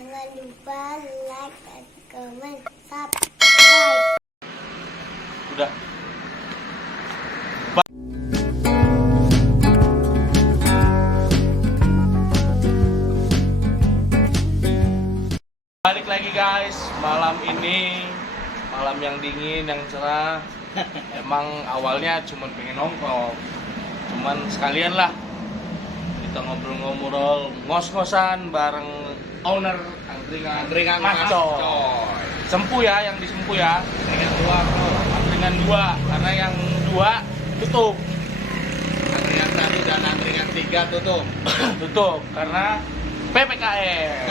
Jangan lupa like dan komen, subscribe. Udah. Balik lagi guys, malam ini malam yang dingin, yang cerah. Emang awalnya cuma pengen nongkrong, cuman sekalian lah kita ngobrol-ngobrol, ngos-ngosan bareng owner angkringan Mas Coy. Sempu ya, yang disempu ya. Angkringan 2 bro. Angkringan 2, karena yang 2 tutup. Angkringan 1 dan angkringan 3 tutup. Tutup karena PPKM.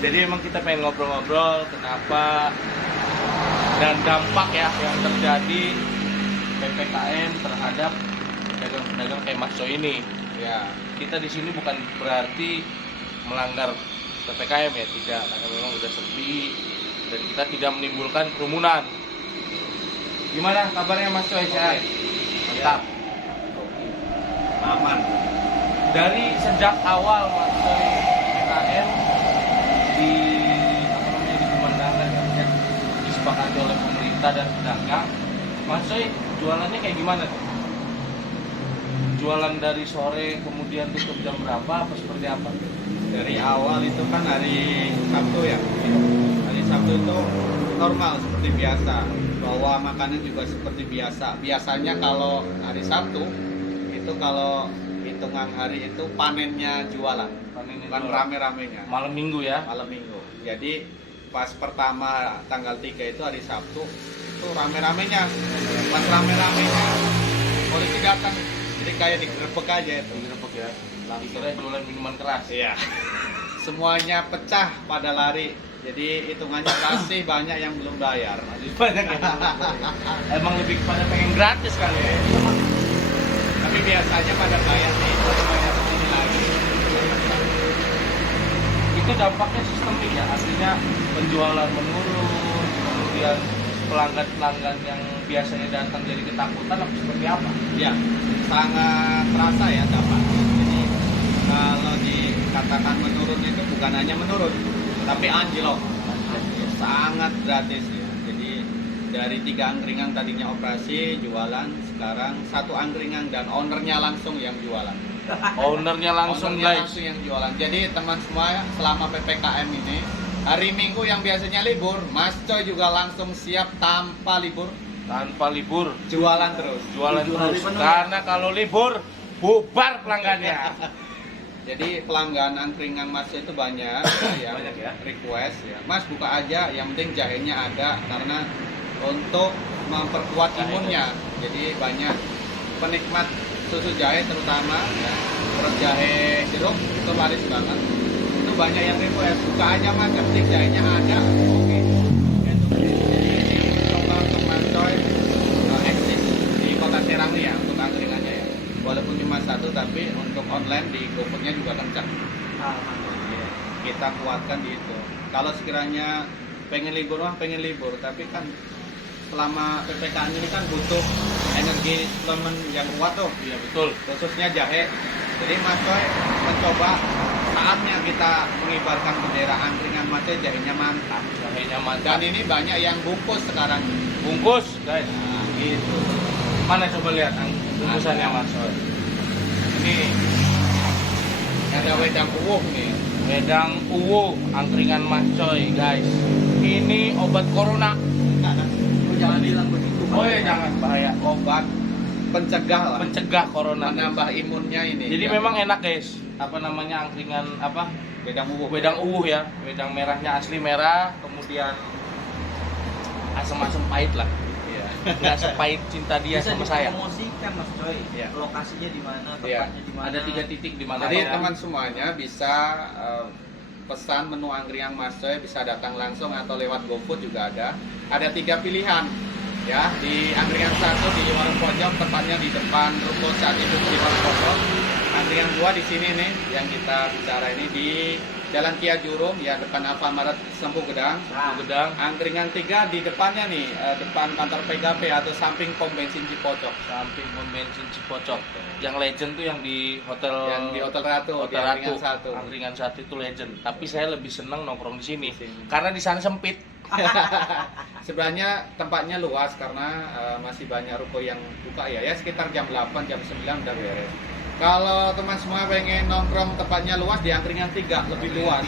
Jadi emang kita pengen ngobrol-ngobrol kenapa dan dampak ya yang terjadi PPKM terhadap pedagang-pedagang kayak Mas Coy ini. Ya, Kita di sini bukan berarti melanggar PPKM ya, tidak, karena memang udah sepi dan kita tidak menimbulkan kerumunan. Gimana kabarnya Mas Coy? Sehat? Mantap. aman. Dari sejak awal Mas Coy PPKM di apa namanya dikumandangkan ya, disepakati oleh pemerintah dan pedagang, Mas Coy jualannya kayak gimana tuh? Jualan dari sore kemudian tutup jam berapa, apa seperti apa? Dari awal itu kan hari Sabtu ya. Hari Sabtu itu normal seperti biasa. Bawa makanan juga seperti biasa. Biasanya kalau hari Sabtu itu kalau hitungan hari itu panennya jualan. Panennya Bukan jualan. rame-ramenya. Malam minggu ya? Malam minggu. Jadi pas pertama tanggal 3 itu hari Sabtu itu rame-ramenya. Pas rame-ramenya polisi datang. Jadi kayak digerebek aja itu. Digerebek ya. Dikira jualan minuman keras. Iya. Semuanya pecah pada lari. Jadi hitungannya masih banyak yang belum bayar. Masih banyak yang belum bayar. Emang lebih pada pengen gratis kali ya. Tapi biasanya pada bayar nih, pada bayar sini lagi. Itu dampaknya sistemik ya, artinya penjualan menurun, kemudian pelanggan-pelanggan yang biasanya datang jadi ketakutan atau seperti apa? Ya, sangat terasa ya dampaknya. Jadi kalau dikatakan menurun itu bukan hanya menurun, tapi anjlok. Sangat gratis ya. Jadi dari 3 angkringan tadinya operasi jualan, sekarang 1 angkringan dan ownernya langsung yang jualan. Ownernya langsung Ownernya guys. langsung yang jualan. Jadi teman semua selama PPKM ini hari Minggu yang biasanya libur, Mas Coy juga langsung siap tanpa libur Tanpa libur, jualan terus. jualan terus. Karena kalau libur, bubar pelanggannya. Jadi pelanggan angkringan Mas Coy itu banyak yang Banyak ya? request ya. Mas buka aja, yang penting jahenya ada karena untuk memperkuat imunnya. Jadi banyak penikmat susu jahe terutama ya. Terus jahe jeruk itu laris banget. Itu banyak yang request, buka aja Mas, yang penting jahenya ada. Oke. Jadi coba untuk Mas Coy eksis di Kota Serang nih ya untuk angkringannya ya. Walaupun cuma 1 tapi untuk online di GoFood-nya juga kencang. Ya, kita kuatkan di itu. Kalau sekiranya pengen libur mah pengen libur, tapi kan selama PPKM ini kan butuh energi suplemen yang kuat tuh, Iya betul. khususnya jahe. Jadi Mas Coy mencoba saatnya kita mengibarkan bendera angkringan Mas Coy, jahenya mantap. Jahenya Dan mantap. ini banyak yang bungkus sekarang. Bungkus guys. Nah, gitu. Mana coba lihat bungkusannya Mas Coy. Ini Ada wedang uwuh nih. wedang uwu angkringan Mas Coy guys. Ini obat corona. Jangan bilang begitu. Oh ya jangan, bahaya. Obat pencegah lah. Mencegah corona. Menambah imunnya ini. Jadi Ya. memang enak guys. Apa namanya angkringan apa? wedang uwuh. Wedang uwu ya. Wedang merahnya asli merah, kemudian asam-asam pahit lah. Iya. Nggak sepahit cinta dia Bisa sama saya. dipromosikan Mas Coy. Iya. Lokasinya di mana, Iya. tempatnya di mana. Ada 3 titik di mana. Jadi ya? teman semuanya bisa pesan menu angkringan Mas Coy, bisa datang langsung atau lewat GoFood juga ada. Ada 3 pilihan ya, di angkringan 1 di warung pojok, tepatnya di depan ruko saat itu di warung pojok. Angkringan 2 di sini nih yang kita bicara ini di Jalan Kia Jurung ya, depan Alfamart Sempu Gedang. Gedang, Angkringan 3 di depannya nih, depan kantor PKP atau samping pom bensin Cipocok. samping pom bensin Cipocok. Yang legend tuh yang di hotel, Yang di Hotel Ratu, di Hotel Ratu, Angkringan 1. Angkringan 1 itu legend. Tapi saya lebih seneng nongkrong di sini Di sini. karena di sana sempit. Sebenarnya tempatnya luas karena masih banyak ruko yang buka ya. Ya sekitar jam 8, jam 9 udah beres. Kalau teman semua pengen nongkrong tempatnya luas di Angkringan 3 lebih luas.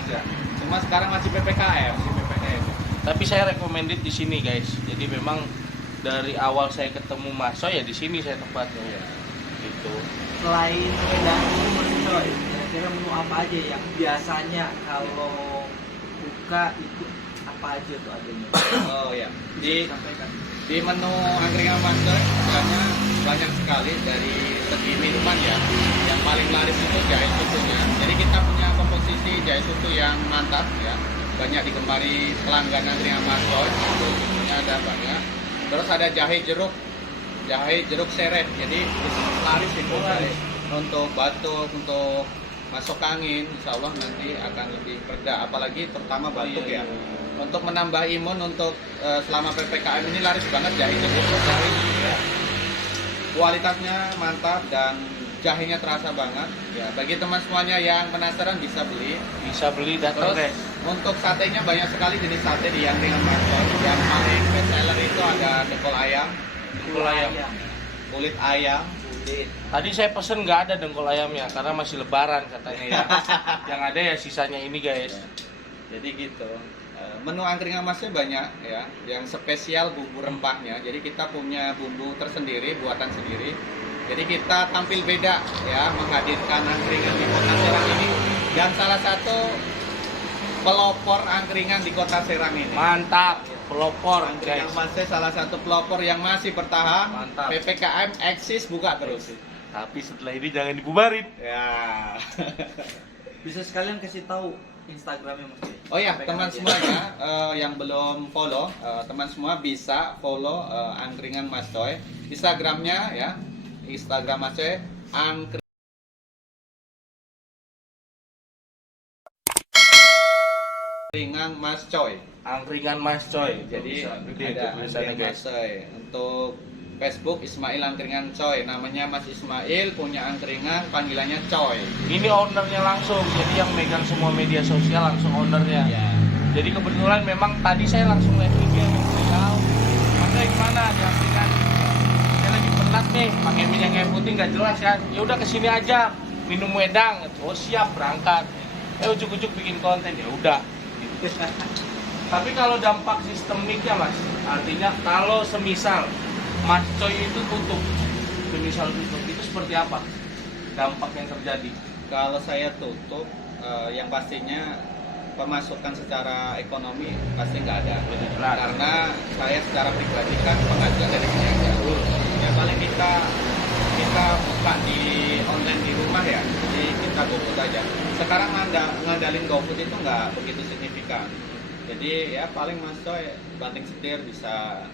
Cuma sekarang masih PPKM. Tapi saya recommended di sini guys. Jadi memang dari awal saya ketemu Mas Choi ya di sini saya tempatnya ya. Gitu. Selain wedang ini Mas Choi, kira-kira menu apa aja yang biasanya kalau buka itu apa aja tuh adanya? Oh ya. Di Sampaikan. menu Angkringan Mas Choi sebenarnya banyak sekali dari segi minuman ya. Yang paling laris itu jahe susunya. Jadi kita punya komposisi jahe susu yang mantap ya. Banyak digemari pelanggan Angkringan Mas Choi. Susunya ada banyak. Terus ada jahe jeruk seret. Jadi laris itu untuk batuk, untuk masuk angin, insya Allah nanti akan lebih reda. Apalagi terutama batuk ya. Untuk menambah imun untuk selama PPKM ini laris banget jahe jeruk seret. Ya. Kualitasnya mantap dan jahenya terasa banget. Ya, bagi teman semuanya yang penasaran bisa beli. Bisa beli datang Terus guys. untuk satenya banyak sekali jenis sate di Angkringan Mas Choi. Yang paling best seller itu ada dengkul ayam, Dengkul ayam. kulit ayam. Kulit. Tadi saya pesen nggak ada dengkul ayamnya karena masih lebaran katanya ya. Yang ada ya sisanya ini guys. Jadi gitu. Menu Angkringan Mas Choi banyak ya. Yang spesial bumbu rempahnya. Jadi kita punya bumbu tersendiri, buatan sendiri. Jadi kita tampil beda ya, menghadirkan angkringan di Kota Serang ini. Dan salah satu pelopor angkringan di Kota Serang ini. Mantap, pelopor Angkringan guys. Mas Choi salah satu pelopor yang masih bertahan. Mantap. PPKM eksis buka terus. Tapi setelah ini jangan dibubarin. Ya. Bisa sekalian kasih tahu Instagramnya Mas Choi. Oh ya, Sampaikan teman aja. semuanya yang belum follow, teman semua bisa follow Angkringan Mas Choi. Instagramnya ya, Instagram Mas Choi Angkringan Mas Choi. Angkringan Mas Choi. Jadi gede ada tuh tulisannya Angkringan guys. Mas Choi. Untuk Facebook Ismail Angkringan Choi. Namanya Mas Ismail, punya angkringan, panggilannya Choi. Ini ownernya langsung, jadi yang megang semua media sosial langsung ownernya. Ya. Jadi kebetulan memang tadi saya langsung live IG sama beliau. Mas Choi gimana di angkringan? Saya lagi penat nih, pakai minyak kayu putih nggak jelas ya. Ya udah kesini aja, minum wedang. Oh siap berangkat. Ujuk-ujuk bikin konten ya udah. Tapi kalau dampak sistemiknya mas, artinya kalau semisal Mas Choi itu tutup, semisal tutup itu seperti apa dampak yang terjadi? Kalau saya tutup, yang pastinya pemasukan secara ekonomi pasti nggak ada. Itu jelas. Karena saya secara pribadi kan penghasilan dari sini aja. Ya paling kita buka di online di rumah ya, jadi kita GoFood aja. Sekarang ngandalin GoFood itu nggak begitu signifikan. Jadi ya paling Mas Choi banting setir bisa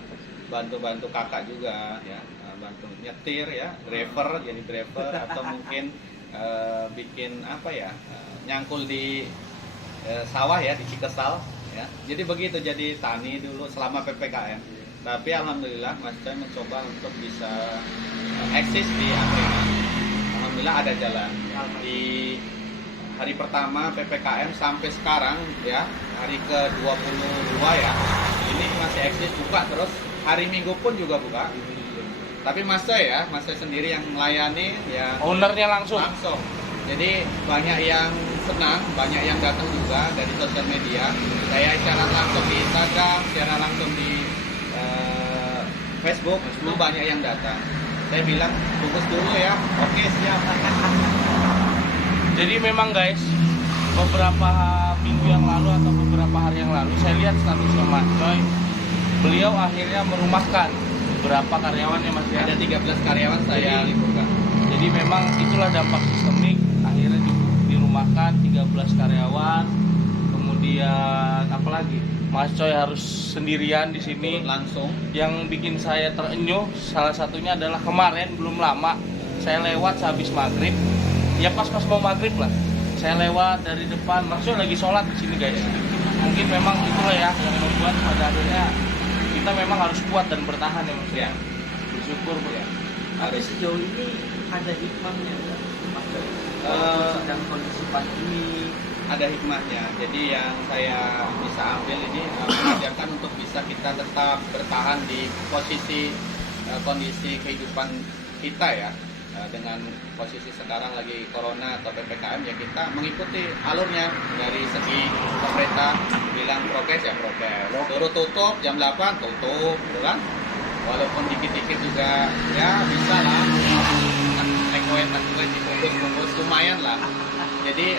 bantu kakak juga ya, bantu nyetir ya, driver jadi driver atau mungkin bikin apa ya, nyangkul di sawah ya di Cikesal ya. Jadi begitu, jadi tani dulu selama PPKM. Tapi alhamdulillah Mas Choi mencoba untuk bisa eksis di angkringan. Alhamdulillah ada jalan. Di hari pertama PPKM sampai sekarang ya, hari ke-22 ya. Ini masih eksis buka terus. Hari Minggu pun juga buka. Tapi Mas Choi ya, Mas Choi sendiri yang melayani ya. Ownernya langsung. Jadi banyak yang senang, banyak yang datang juga dari sosial media. Saya secara langsung di Instagram, secara langsung di Facebook, itu banyak yang datang. Saya bilang bungkus dulu ya. Oke siap. Jadi memang guys, beberapa minggu yang lalu atau beberapa hari yang lalu saya lihat statusnya Mas Choi, beliau akhirnya merumahkan beberapa karyawannya Mas ya. Ada 13 karyawan saya liburkan. Jadi memang itulah dampak sistemik, akhirnya dirumahkan 13 karyawan. Kemudian apalagi Mas Choi harus sendirian di sini. Langsung. Yang bikin saya terenyuh salah satunya adalah kemarin belum lama saya lewat sehabis maghrib, ya pas mau maghrib lah, saya lewat dari depan, maksudnya lagi sholat di sini guys. Mungkin memang itulah ya yang membuat pada akhirnya kita memang harus kuat dan bertahan ya Mas ya. Bersyukur ya. Tapi sejauh ini ada hikmahnya nggak? Mas Joy? Sedang kondisi pandemi. Ada hikmahnya. Jadi yang saya bisa ambil ini mengajarkan untuk bisa kita tetap bertahan di posisi kondisi kehidupan kita ya. Dengan posisi sekarang lagi corona atau PPKM ya kita mengikuti alurnya. Dari segi pemerintah bilang prokes ya prokes. Suruh tutup jam 8 tutup, gitu kan? Walaupun dikit-dikit juga ya bisa lah. Takeaway dibungkus lumayan lah. Jadi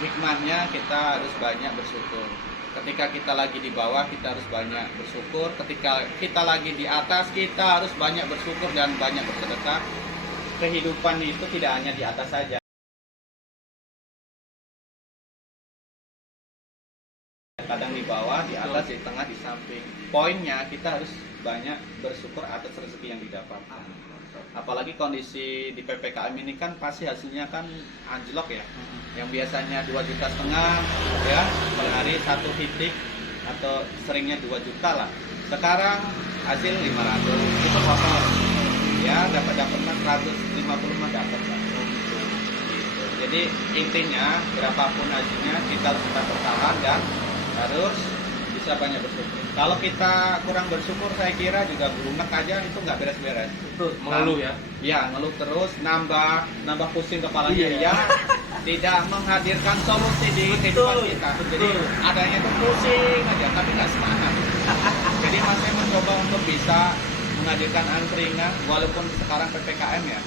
hikmahnya kita harus banyak bersyukur. Ketika kita lagi di bawah kita harus banyak bersyukur. Ketika kita lagi di atas kita harus banyak bersyukur dan banyak bersedekah. Kehidupan itu tidak hanya di atas saja. Kadang di bawah, di atas, di tengah, di samping. Poinnya kita harus banyak bersyukur atas rezeki yang didapat. Apalagi kondisi di PPKM ini kan pasti hasilnya kan anjlok ya. Yang biasanya 2,5 juta ya per hari satu titik atau seringnya 2 juta lah. Sekarang hasil 500 itu apa? Ya dapat 150 mah dapat lah. Gitu. Jadi intinya berapapun hasilnya kita harus tetap bertahan dan harus bisa banyak bersyukur. Kalau kita kurang bersyukur saya kira juga berunek aja itu nggak beres-beres. Betul. Mengeluh ya. Ya, ngeluh terus, nambah pusing kepalanya. Iya. Ya, tidak menghadirkan solusi di kehidupan kita. Jadi adanya tuh pusing aja, tapi nggak semangat. Jadi saya mencoba untuk bisa menghadirkan angkringan, walaupun sekarang PPKM ya,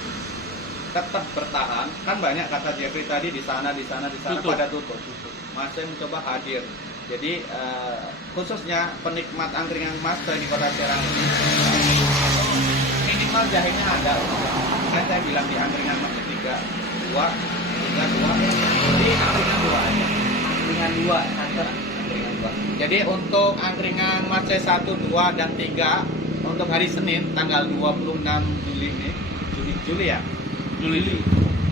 tetap bertahan. Kan banyak kata Jeffrey tadi di sana Tutup. pada tutup. Mas saya mencoba hadir. Jadi khususnya penikmat angkringan Mas di Kota Serang ini minimal jahenya ada. Kan saya bilang di angkringan Mas 3, 2, di angkringan 2 aja. Angkringan 2, satu. Angkringan 2. Jadi untuk angkringan Mas 1, 2, dan 3 untuk hari Senin tanggal 26 Juli ini, Juli ya. Juli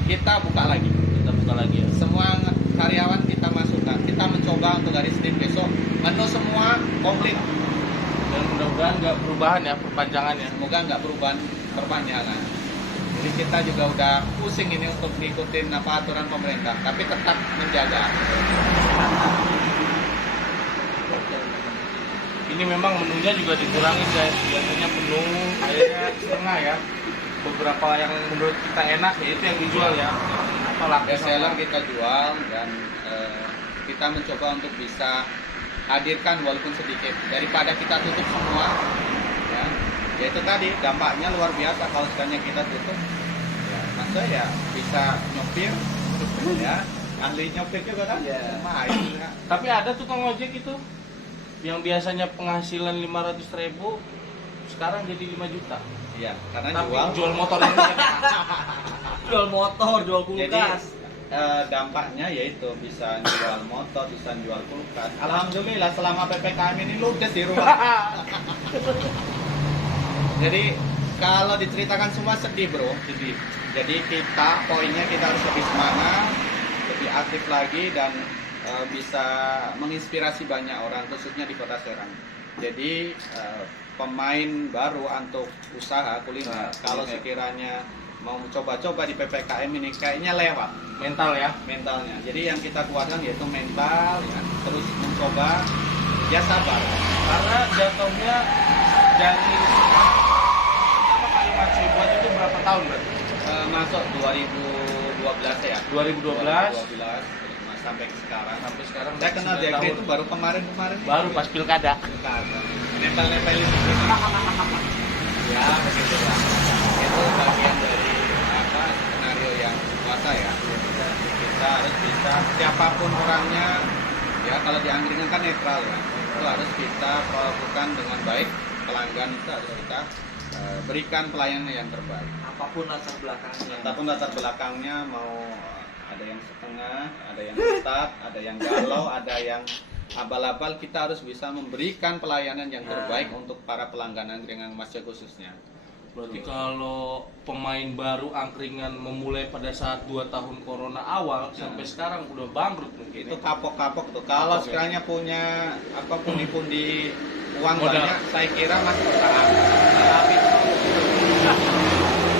Kita buka lagi. ya. Semua karyawan kita masukkan. Kita mencoba untuk hari Senin besok menu semua komplit. Dan mudah-mudahan nggak perubahan ya perpanjangan ya. Semoga nggak perubahan perpanjangan. Jadi kita juga udah pusing ini untuk ngikutin apa aturan pemerintah, tapi tetap menjaga. Ini memang menunya juga dikurangin guys. Biasanya menu kayaknya setengah ya. Beberapa yang menurut kita enak ya itu yang dijual ya. Apalagi Best seller kita jual dan kita mencoba untuk bisa hadirkan walaupun sedikit daripada kita tutup semua. Ya itu tadi dampaknya luar biasa kalau sekalian kita tutup. Ya, masa ya bisa nyopir, ya ahli nyopir juga kan? Iya. Lumayan ya. Tapi ada tukang ojek itu yang biasanya penghasilan 500.000 sekarang jadi 5 juta. Iya, karena Tapi jual. jual motor yang banyak. Jual motor, jual Jadi kulkas. dampaknya yaitu bisa jual motor, bisa jual kulkas. Alhamdulillah selama PPKM ini ludes di rumah. Jadi kalau diceritakan semua sedih bro. Jadi kita poinnya kita harus lebih semangat, lebih aktif lagi dan bisa menginspirasi banyak orang khususnya di Kota Serang. Jadi pemain baru untuk usaha kuliner kalau sekiranya mau coba-coba di PPKM ini kayaknya lewat Mental ya. mentalnya. Jadi yang kita kuatkan yaitu mental ya, terus mencoba ya sabar. Karena jatuhnya dari pertama kali Mas Joy buat itu berapa tahun berarti? Masuk 2012 ya. 2012 sampai sekarang. sampai sekarang. Saya kenal 9 Jeffrey tahun. itu baru kemarin. Baru pas pilkada. Nempel-nempelin ya begitulah. Itu bagian dari apa skenario yang kuasa ya. Jadi kita harus bisa siapapun orangnya ya, kalau di angkringan kan netral ya, itu harus kita perlakukan dengan baik. Pelanggan itu harus kita berikan pelayanan yang terbaik. Apapun latar belakangnya. Ataupun latar belakangnya mau ada yang setengah, ada yang ketat, ada yang galau, ada yang abal-abal, kita harus bisa memberikan pelayanan yang terbaik untuk para pelanggan angkringan Mas Joy khususnya. Berarti kalau pemain baru angkringan memulai pada saat 2 tahun corona awal sampai sekarang udah bangkrut mungkin. Itu ya? kapok-kapok tuh. Kalau Kapok, ya. sekiranya punya apa pundi-pundi uang Modal. banyak, saya kira masih bertahan. Tapi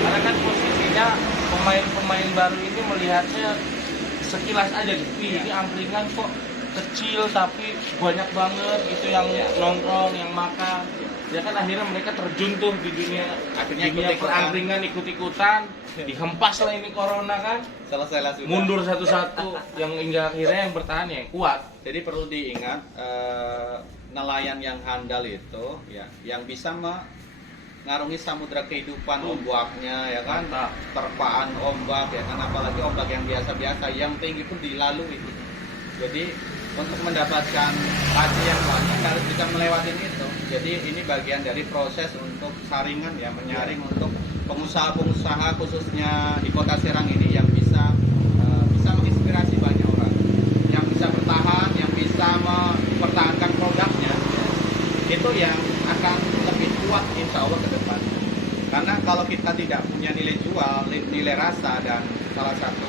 Karena kan posisinya pemain-pemain baru ini melihatnya sekilas aja gitu. Wih, ini angkringan kok kecil tapi banyak banget gitu yang nongkrong, yang makan. Ya kan akhirnya mereka terjun tuh di dunia Akhirnya perangkringan ikut-ikutan, dihempas lah ini corona kan. selesailah sudah. Mundur satu-satu yang hingga akhirnya yang bertahan ya yang kuat. Jadi perlu diingat nelayan yang handal itu ya yang bisa mengarungi samudra kehidupan ombaknya ya kan, Mantap. terpaan ombak ya kan, apalagi ombak yang biasa-biasa yang tinggi pun dilalui. Jadi untuk mendapatkan hasil yang banyak harus bisa melewati itu. Jadi ini bagian dari proses untuk saringan ya, menyaring untuk pengusaha-pengusaha khususnya di Kota Serang ini yang bisa menginspirasi banyak orang, yang bisa bertahan, yang bisa mempertahankan produknya. Itu yang akan lebih kuat insya Allah ke depan. Karena kalau kita tidak punya nilai jual, nilai rasa, dan salah satu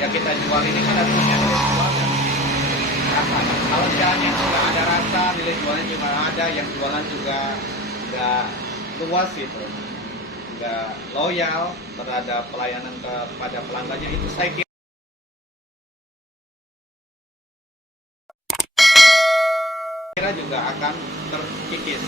yang kita jual ini kan harus punya nilai jual dan rasa. Kalau jalannya itu nggak ada rasa, nilai jualnya juga nggak ada, yang jualan juga nggak luas gitu, nggak loyal terhadap pelayanan kepada pelanggannya, itu saya kira juga akan terkikis.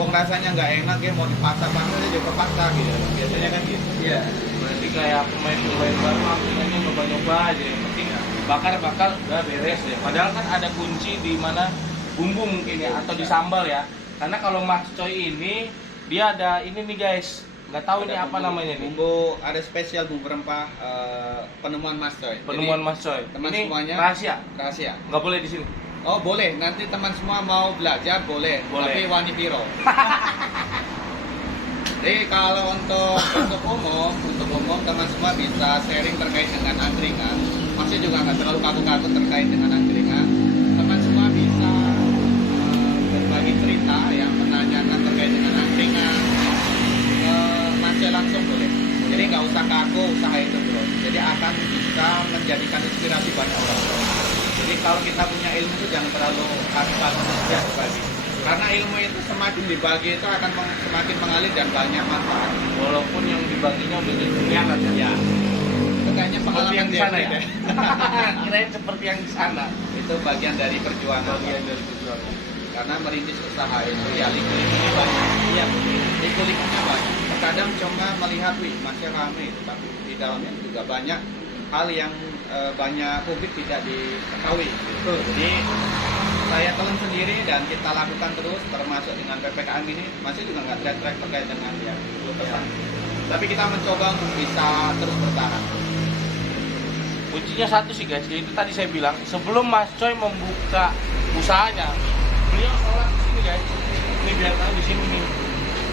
Wong rasanya nggak enak ya, mau dipaksa aja juga paksa gitu. Biasanya kan gitu. Iya. Berarti kayak pemain-pemain baru angkringannya nyoba-nyoba aja, yang penting bakar-bakar udah beres deh. Padahal kan ada kunci di mana bumbu mungkin ya, atau di sambal ya. Karena kalau Mas Coy ini dia ada ini nih guys, nggak tahu ini Ada apa bumbu- namanya nih. Bumbu ada spesial bumbu rempah penemuan Mas Coy. Penemuan Jadi, Mas Coy. teman Ini semuanya rahasia, rahasia. nggak boleh di sini. Oh boleh, nanti teman semua mau belajar boleh, Boleh. tapi wani piro. Jadi kalau untuk umum teman semua bisa sharing terkait dengan angkringan. Maksudnya juga nggak terlalu kaku-kaku terkait dengan angkringan. Teman semua bisa berbagi cerita yang menanyakan terkait dengan angkringan. Masih langsung boleh. Jadi nggak usah kaku usaha itu bro. Jadi akan bisa menjadikan inspirasi banyak orang. Jadi kalau kita punya ilmu itu jangan terlalu kaku-kaku saja berbagi. Karena ilmu itu semakin dibagi itu akan semakin mengalir dan banyak manfaat. Walaupun yang dibaginya udah dinyatakan ya. Itu kayaknya Seperti pengalaman yang di sana ya. deh. Kirain seperti yang di sana. Itu bagian dari perjuangan. Bagian dari perjuangan. Karena merintis usaha itu ya liku-likunya banyak. Iya, liku-likunya banyak. Terkadang cuma melihat wih masih ramai itu, tapi di dalamnya juga banyak hal yang banyak publik tidak diketahui. Jadi saya telan sendiri dan kita lakukan terus, termasuk dengan PPKM ini masih juga nggak track terkait dengan ya pesan. Tapi kita mencoba untuk bisa terus bertahan. Kuncinya satu sih guys, itu tadi saya bilang sebelum Mas Coy membuka usahanya, beliau sholat di sini guys. Ini biar tahu di sini nih.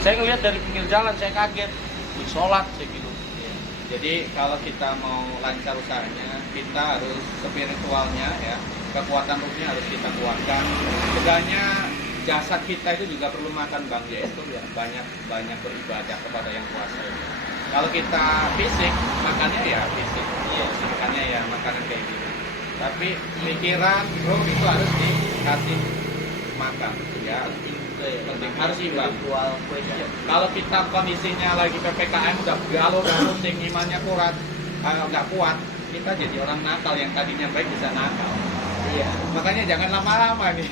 Saya ngeliat dari pinggir jalan, saya kaget. Wih, sholat saya gitu. Jadi kalau kita mau lancar usahanya, kita harus spiritualnya ya, kekuatan ruhnya harus kita kuatkan. Setidaknya jasad kita itu juga perlu makan bang, yaitu ya banyak beribadah kepada yang kuasa. Kalau kita fisik, makannya ya fisik, makannya ya makanan kayak gitu. Tapi pikiran, roh itu harus dikasih makan, ya. Penting harus imbang. Kalau kita kondisinya lagi PPKM udah galau dan pusing, imannya kuat, nggak kuat, kita jadi orang nakal yang tadinya baik bisa nakal. Iya. Makanya jangan lama-lama nih.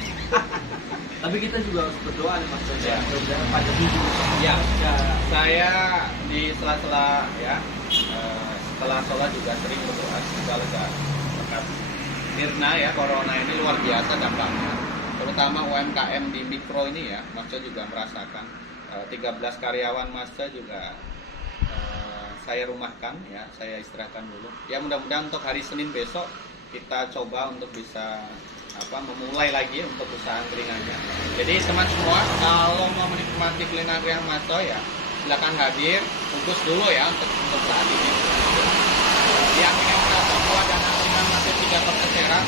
Tapi kita juga harus berdoa nih Mas Coy. Ya. Mudah-mudahan pandemi juga Ya, saya di sela-sela ya setelah sholat juga sering berdoa semoga lekas Mirna ya, corona ini luar biasa dampaknya, terutama UMKM di mikro ini ya. Mas Coy juga merasakan 13 karyawan Mas Coy juga saya rumahkan ya, saya istirahatkan dulu. Ya mudah-mudahan untuk hari Senin besok kita coba untuk bisa memulai lagi untuk usaha angkringannya. Jadi teman semua kalau mau menikmati kuliner yang Mas Coy ya silakan hadir, bungkus dulu ya untuk saat ini. Di angkringan kita semua dan angkringan masih 3 perseteran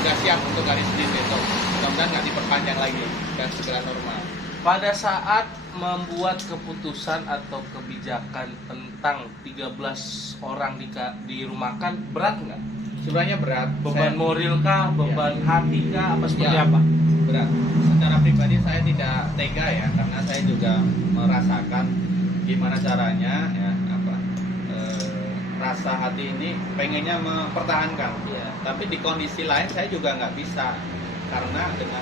sudah siap untuk hari Senin besok. Mudah-mudahan nggak diperpanjang lagi dan segera normal. Pada saat membuat keputusan atau kebijakan tentang 13 orang dirumahkan berat nggak? Sebenarnya berat. Beban moral kah, beban hati kah, apa seperti Ya, apa? berat. Secara pribadi saya tidak tega ya, karena saya juga merasakan gimana caranya ya rasa hati ini pengennya mempertahankan. Iya. Tapi di kondisi lain saya juga nggak bisa, karena dengan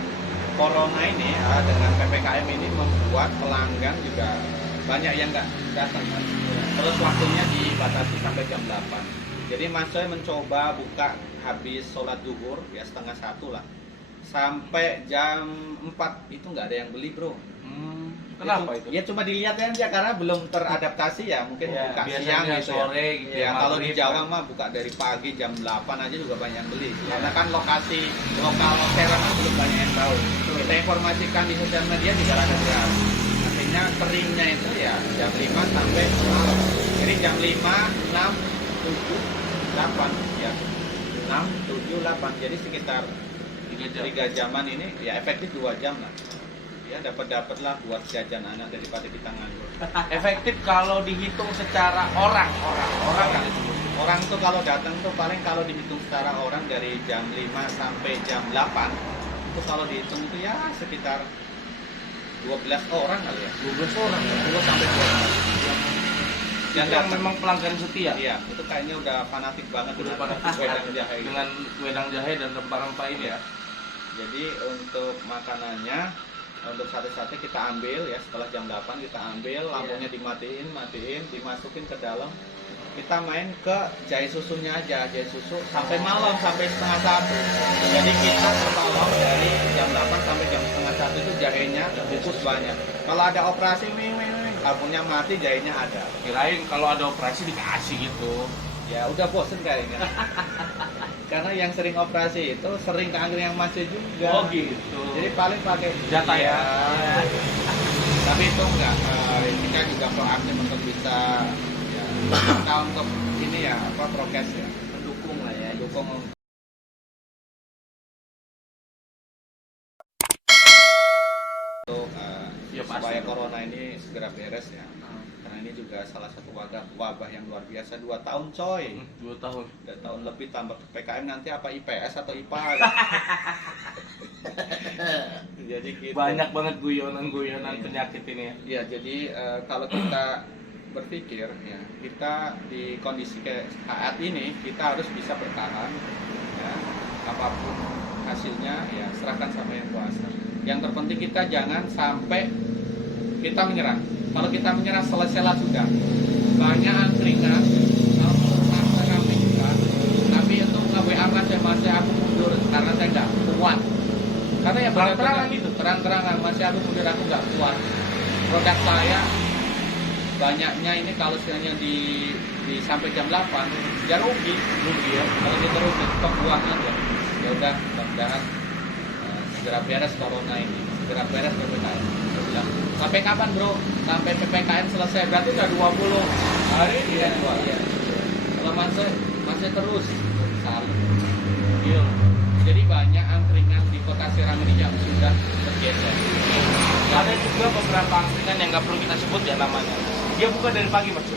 corona ini dengan PPKM ini membuat pelanggan juga banyak yang nggak datang kan. Terus waktunya dibatasi sampai jam 8. Jadi Mas Choi mencoba buka habis sholat zuhur ya 12:30 lah, sampai jam 4 itu nggak ada yang beli bro. Kenapa itu? Ya cuma dilihat aja karena belum teradaptasi ya, mungkin Ya, buka biasanya siang gitu sore ya. gitu Ya, kalau di maghrib, Jawa kan. mah buka dari pagi jam 8 aja juga banyak yang beli. Ya. Karena kan lokasi lokal Serang kan belum banyak yang tahu. Kita informasikan di sosial media juga ada berat. Artinya keringnya itu ya jam 5 sampai malam. Jadi jam 5, 6, 7, 8 ya. 6, 7, 8. Jadi sekitar 3 jaman ini ya efektif 2 jam lah. Ya dapat lah buat jajan anak daripada kita nganggur. Efektif kalau dihitung secara orang kan? Orang tuh kalau datang tuh paling kalau dihitung secara orang dari jam 5 sampai jam 8 itu kalau dihitung itu ya sekitar 12 orang kali ya. 12 orang. 10 sampai 12. Yang datang. memang pelanggan setia. Iya, itu kayaknya udah fanatik banget Udah dengan fanatik wedang jahe. dengan wedang jahe dan rempah-rempah ini ya. Jadi untuk makanannya, untuk sate-sate kita ambil ya setelah jam 8 kita ambil, lampunya dimatiin, dimasukin ke dalam. Kita main ke jahe susunya aja, jahe susu sampai malam, sampai 12:30. Jadi kita malam dari jam 8 sampai jam 12:30 itu jahenya bungkus banyak. Kalau ada operasi, lampunya mati, jahenya ada. Kirain kalau ada operasi dikasih gitu. Ya udah bosen kayaknya. Karena yang sering operasi itu sering ke angkringan masih juga. Oh gitu. Jadi paling pakai Jatah ya. Tapi itu enggak, kita juga proaktif untuk bisa ya, tahun ke ini ya prokes ya, Mendukung lah ya. dukung untuk Ya, pasti supaya dong. corona ini segera beres ya. Karena ini juga salah satu wabah yang luar biasa. 2 tahun coy. 2 tahun. 2 tahun lebih tambah PPKM nanti apa IPS atau IPA. Jadi gitu. Banyak banget guyonan-guyonan Iya. penyakit ini ya. Ya, jadi kalau kita berpikir ya, kita di kondisi kayak saat ini kita harus bisa bertahan ya, apapun hasilnya ya serahkan sama yang kuasa. Yang terpenting kita jangan sampai kita menyerah. Kalau kita menyerah selesailah sudah. Banyak angkringan kalau ramai juga, tapi itu WA masih aku mundur karena saya nggak kuat. Karena ya Terang-terangan itu. terang-terangan masih aku mundur, aku nggak kuat. Produk saya banyaknya ini kalau sekiranya di sampai jam 8 ya rugi ya. Kalau kita rugi kebuang aja. Ya udah, mudah-mudahan segera beres corona ini, segera beres PPKM. Saya bilang, sampai kapan bro? Sampai PPKM selesai, berarti udah 20 hari ini ya. Iya. Kalau masih terus salut. Iya. Jadi banyak angkringan di kota Serang ini yang sudah tergeser. Ada juga beberapa angkringan yang nggak perlu kita sebut ya namanya. Dia buka dari pagi mas.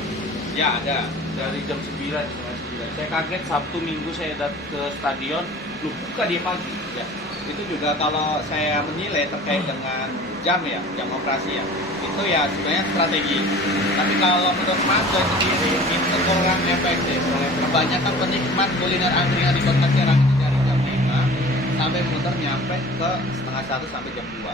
Ya ada. Dari jam 9, setengah 9. Saya kaget Sabtu Minggu saya datang ke stadion, lu buka dia pagi. Ya. Itu juga kalau saya menilai terkait dengan jam operasi ya, itu ya sebenarnya strategi. Tapi kalau menurut Mas Joy sendiri itu kurang efektif. Kebanyakan penikmat kuliner angkringan di kota Serang itu dari jam 5 sampai muter nyampe ke setengah 1 sampai jam 2.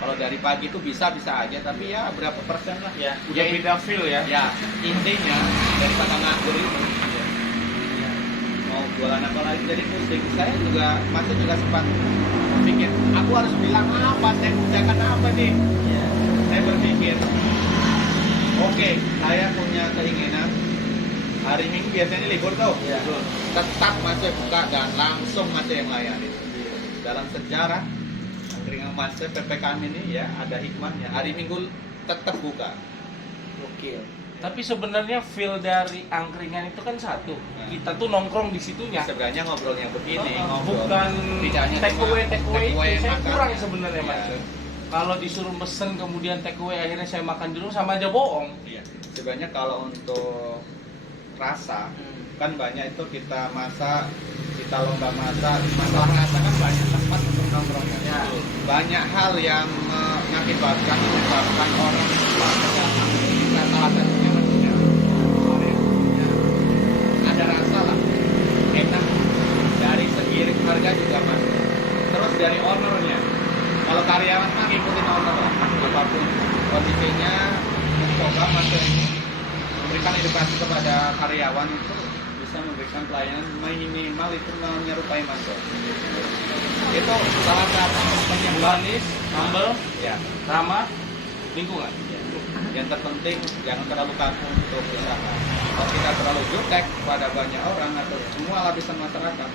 Kalau dari pagi itu bisa aja, tapi ya berapa persen lah. Ya, udah beda feel ya. Ya, intinya daripada nganggur itu ya, mau jualan apa lagi jadi pusing. Saya juga masih juga sempat berpikir, aku harus bilang apa, saya kerjakan apa nih. Iya. Saya berpikir, oke, saya punya keinginan hari Minggu biasanya libur tuh, Iya. tetap masih buka dan langsung masih yang layani. Dalam sejarah angkringan masih PPKM ini ya ada hikmahnya. Hari Minggu tetap buka. Gokil. Tapi sebenarnya feel dari angkringan itu kan satu. Kita tuh nongkrong di situnya. Sebenarnya ngobrolnya begini, Oh, ngobrol. bukan Tidak hanya take cuma away take away saya makan. kurang sebenarnya Ya. mas. kalau disuruh pesen kemudian take away akhirnya saya makan di rumah sama aja bohong. Iya. Sebenarnya kalau untuk rasa kan banyak itu kita masak, kita lomba masak. Masalah rasa kan banyak tempat untuk nongkrongnya. Ya. Banyak hal yang mengakibatkan menyebabkan orang pada kita salah satunya maksudnya ada rasa lah, enak, dari segi harga juga masuk. Terus dari ownernya, kalau karyawan mah ngikutin owner lah, apapun kondisinya, mencoba masuk ini memberikan edukasi kepada karyawan itu bisa memberikan pelayanan minimal itu menyerupai masuk. Itu salah satu yang Manis, humble, ya. ramah, lingkungan. Yang terpenting jangan terlalu kaku untuk usaha. Kalau kita terlalu jutek pada banyak orang atau semua lapisan masyarakat,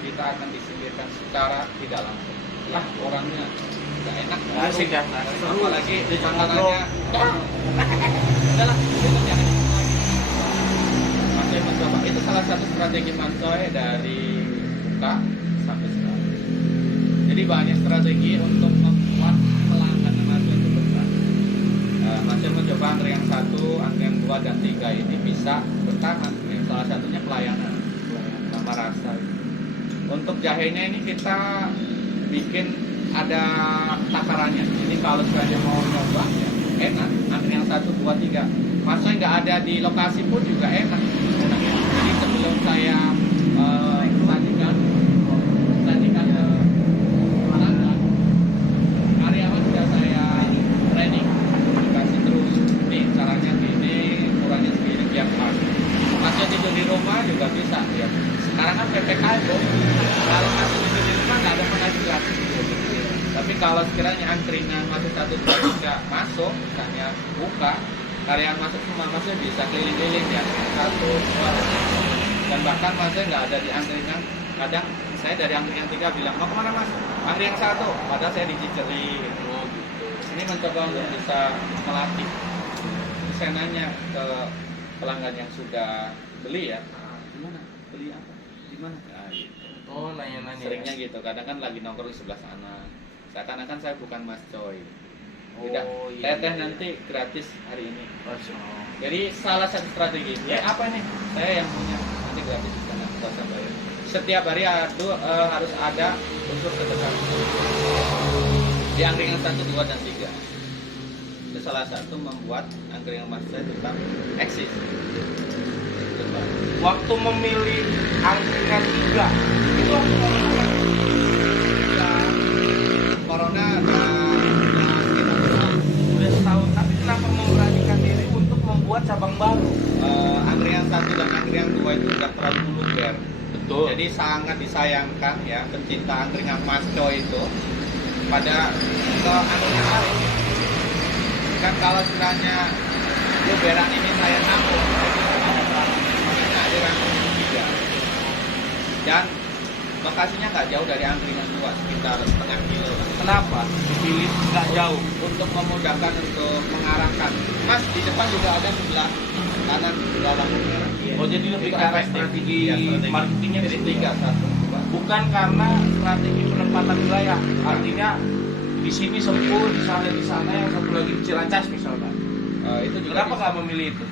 kita akan disingkirkan secara tidak langsung. Lah orangnya nggak enak, Asik ya. apalagi makanannya. Udahlah, itu jangan itu lagi. Mansoy mencoba itu salah satu strategi Mansoy dari buka sampai sekarang. Jadi banyak strategi untuk membuat pelanggan Mansoy itu besar. Mansoy mencoba angkringan 1, angkringan 2 dan 3 ini bisa bertahan. Salah satunya pelayanan sama rasa. Untuk jahenya ini kita bikin ada takarannya. Ini kalau sekalian mau nyoba ya enak. Angkringan 1, 2, 3. Mansoy nggak ada di lokasi pun juga enak. Jadi sebelum saya tandingkan pelanggan, karyawan sudah saya training, dikasih terus. Nih caranya gini, ukurannya segini biar pas. Masih tidur di rumah juga bisa ya. Sekarang kan PPKM bro. Kalau masih tidur di rumah nggak ada penghasilan. Tapi kalau sekiranya angkringan masuk 1, 2, 3 masuk, misalnya buka, karyawan masuk semua masuk bisa keliling-keliling ya 1, 2 dan bahkan masih nggak ada di angkringan. Kadang saya dari angkringan 3 bilang mau kemana mas? Angkringan 1, padahal saya diciceri gitu. Ini mencoba untuk bisa melatih. Saya nanya ke pelanggan yang sudah beli ya, gimana? Beli apa? Di mana? Nah, gitu. Oh, nanya-nanya. Seringnya gitu. Kadang kan lagi nongkrong di sebelah sana. Seakan-akan saya bukan Mas Coy. Tidak, Oh, iya, teteh iya. nanti gratis hari ini. Masya. Jadi salah satu strategi. Ya apa nih? Saya yang punya nanti gratis di sana. Nggak usah bayar. Setiap hari harus ada unsur sedekah. Di angkringan 1, 2, dan 3. Itu salah satu membuat angkringan Mas saya tetap eksis. Waktu memilih angkringan 3 itu waktu memilih Corona sekitar udah setahun, tapi kenapa memberanikan diri untuk membuat cabang baru? angkringan 1 dan angkringan 2 itu sudah terlalu vulgar. Betul. Jadi sangat disayangkan ya pencinta angkringan Mas Coy itu pada ke angkringan lain. Kan kalau sekiranya beran ini saya tampung, makanya ada angkringan 3. Dan lokasinya nggak jauh dari angkringan 2, sekitar setengah kilo lah. Kenapa dipilih nggak jauh? Untuk memudahkan untuk mengarahkan. Mas di depan juga ada sebelah kanan sebelah lampu merah. Oh, jadi lebih Itu ke arah efektif. strategi Iya, strategi. marketingnya Jadi di situ. 3, 1, 2. Bukan karena strategi penempatan wilayah. Artinya di sini Sempur, di sana yang satu lagi di Ciracas misalnya. Itu juga Kenapa bisa. nggak memilih itu?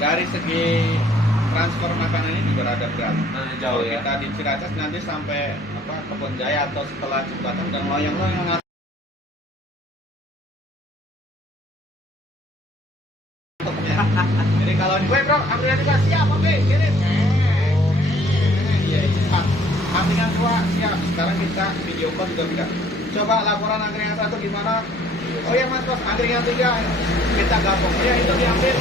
Dari segi transfer makanan ini juga rada berat. Jauh Kalau ya. kita di Ciracas nanti sampai Kebon Jaya atau setelah jembatan dan loyang-loyang. Jadi kalau gue bro, angkringan 2 siap, oke, kirim. Iya, angkringan 2 siap. Sekarang kita video call juga bisa. Coba laporan angkringan 1 gimana? Oh ya mas, bos, angkringan 3 kita gabung. Ya itu diambil.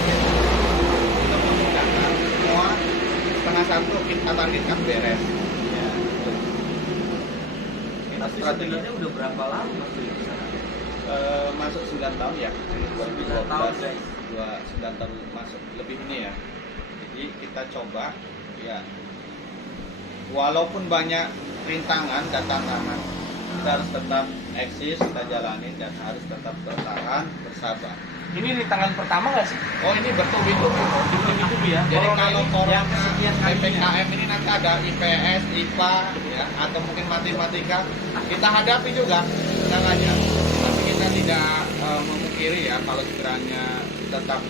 Untuk memudahkan semua setengah 1 kita targetkan beres. Ya. Itu Tapi strategi. sebenarnya udah berapa lama mas di sana? Masuk 9 tahun ya. 9 tahun, guys. 9 tahun masuk lebih ini ya. Jadi kita coba ya. Walaupun banyak rintangan dan tantangan, kita harus tetap eksis, kita jalani dan harus tetap bertahan, bersabar. Ini rintangan pertama nggak sih? Oh ini bertubi-tubi. Bertubi-tubi ya. Jadi Corona kalau ini corona yang kesekian kalinya. PPKM ini nanti ada IPS, IPA, ya, atau mungkin matematika, kita hadapi juga, tenang aja. tidak memungkiri ya kalau sekiranya tetap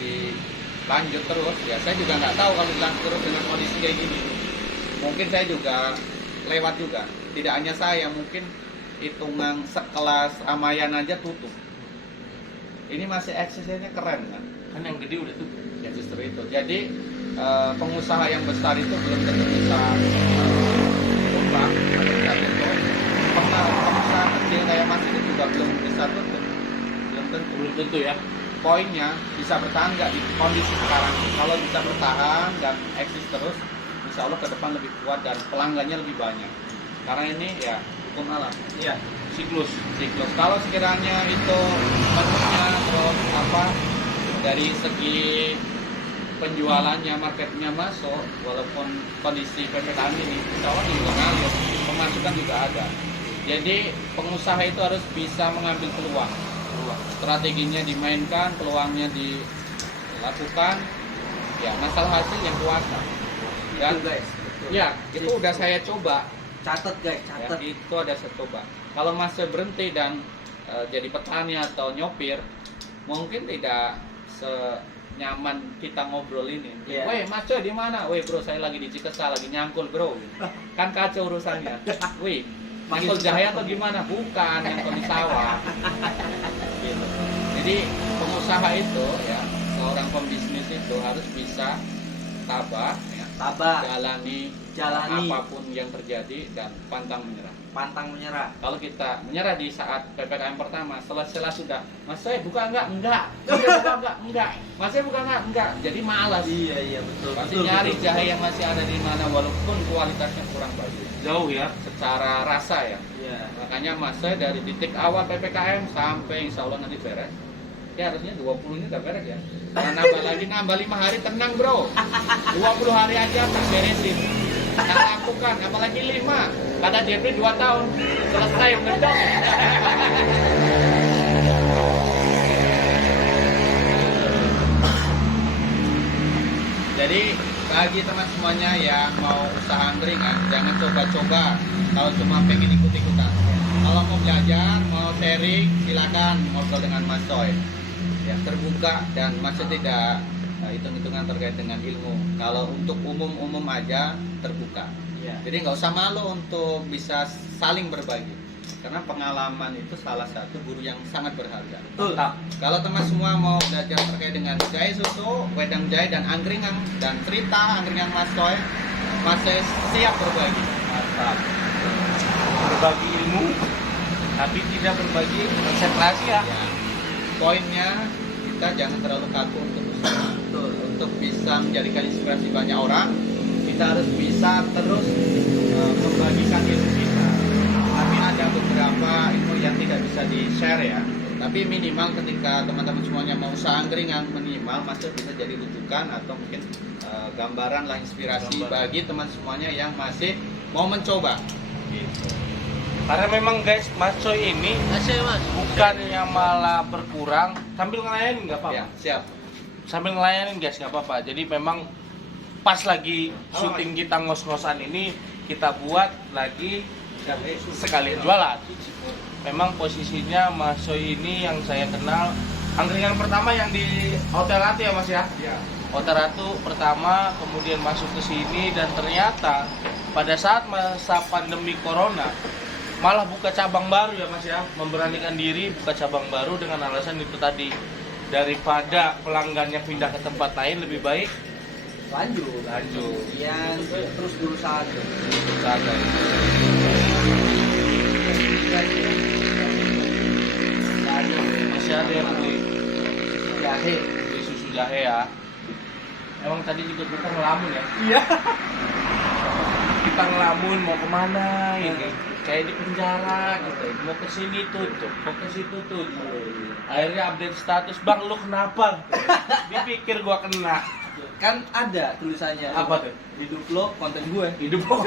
dilanjut terus ya, saya juga nggak tahu kalau dilanjut terus dengan kondisi kayak gini. Mungkin saya juga lewat juga, tidak hanya saya, mungkin hitungan sekelas Ramayan aja tutup. Ini masih eksistensinya keren kan? Kan yang gede udah tutup. Ya justru itu. Jadi pengusaha yang besar itu belum tentu bisa buka atau bisa tutup. Pengusaha kecil kayak Mas itu juga belum bisa tutup. Belum tentu ya. Poinnya bisa bertahan nggak di kondisi sekarang. Kalau bisa bertahan dan eksis terus, insya Allah ke depan lebih kuat dan pelanggannya lebih banyak. Karena ini ya hukum alam. Iya, siklus. Kalau sekiranya itu menunya terus dari segi penjualannya, marketnya masuk, walaupun kondisi PPKM ini, insya Allah juga ngalir, pemasukan juga ada. Jadi pengusaha itu harus bisa mengambil peluang. Strateginya dimainkan, peluangnya dilakukan, ya masalah hasil yang kuasa. Dan Itu guys, betul. ya itu udah saya coba. Catet guys, Ya, catet. itu ada saya coba. Kalau masih berhenti dan jadi petani atau nyopir, mungkin tidak senyaman kita ngobrol ini. Iya. Weh, Mas Coy di mana? Weh bro, saya lagi di Cikesa, lagi nyangkul bro. Kan kacau urusannya. Wih, nyangkul jahe atau gimana? Bukan, nyangkul di sawah. Gitu. Jadi pengusaha itu ya, seorang pembisnis itu harus bisa tabah, ya, Tabah, jalani apapun yang terjadi dan pantang menyerah. pantang menyerah. Kalau kita menyerah di saat PPKM pertama, setelah sudah, Mas saya buka enggak? Mas saya buka enggak? Mas saya buka enggak? Jadi malas. Iya betul. Pasti betul, nyari betul. jahe yang masih ada di mana walaupun kualitasnya kurang bagus. Jauh ya. Secara rasa ya. Iya. Makanya Mas saya dari titik awal PPKM sampai insya Allah nanti beres. Ya harusnya 20 ini udah beres ya. Karena nambah 5 hari tenang bro. 20 hari aja Mas beresin. Kita lakukan, apalagi 5. Kata DP 2 tahun selesai ngedok. Jadi bagi teman semuanya yang mau usaha angkringan, jangan coba-coba kalau cuma pengen ikut-ikutan. Kalau mau belajar, mau sharing, silakan ngobrol dengan Mas Coy. Ya, terbuka dan masih tidak hitung-hitungan terkait dengan ilmu. Kalau untuk umum-umum aja terbuka. Iya. Jadi nggak usah malu untuk bisa saling berbagi. Karena pengalaman itu salah satu guru yang sangat berharga. Betul. Kalau teman semua mau belajar terkait dengan jahe susu, wedang jahe dan angkringan dan cerita angkringan Mas Coy, Mas Coy siap berbagi. Mantap. Berbagi ilmu, tapi tidak berbagi konsentrasi ya. Ya. Poinnya kita jangan terlalu kaku untuk usaha. Betul. Untuk bisa menjadikan inspirasi banyak orang, kita harus bisa terus membagikan ilmu kita. Tapi ada beberapa ilmu yang tidak bisa di-share ya. Tapi minimal ketika teman-teman semuanya mau usaha angkringan, minimal masih bisa jadi rujukan atau mungkin gambaran lah, inspirasi bagi teman semuanya yang masih mau mencoba. Gitu. Karena memang guys, Mas Coy ini bukannya malah berkurang, sambil ngelayanin nggak apa-apa. Ya, siap. Sambil ngelayanin guys, nggak apa-apa. Jadi memang pas lagi syuting kita ngos-ngosan ini, kita buat lagi sekalian jualan. Memang posisinya Mas Coy ini yang saya kenal, angkringan pertama yang di Hotel Ratu ya Mas ya? Ya. Hotel Ratu pertama, kemudian masuk ke sini dan ternyata pada saat masa pandemi Corona malah buka cabang baru ya Mas ya, memberanikan diri buka cabang baru dengan alasan itu tadi, daripada pelanggannya pindah ke tempat lain lebih baik Lanjut. Yang terus berusaha tuh. sana. Masih ada yang beli Jahe. susu jahe ya. Emang tadi juga kita ngelamun ya. Iya. Kita ngelamun mau kemana ini, kayak di penjara gitu, mau ke sini tutup, mau ke situ tutup. Akhirnya update status, bang lu kenapa? Dipikir gua kena. Kan ada tulisannya. Apa tuh? Hidup lo konten gue. Hidup lo.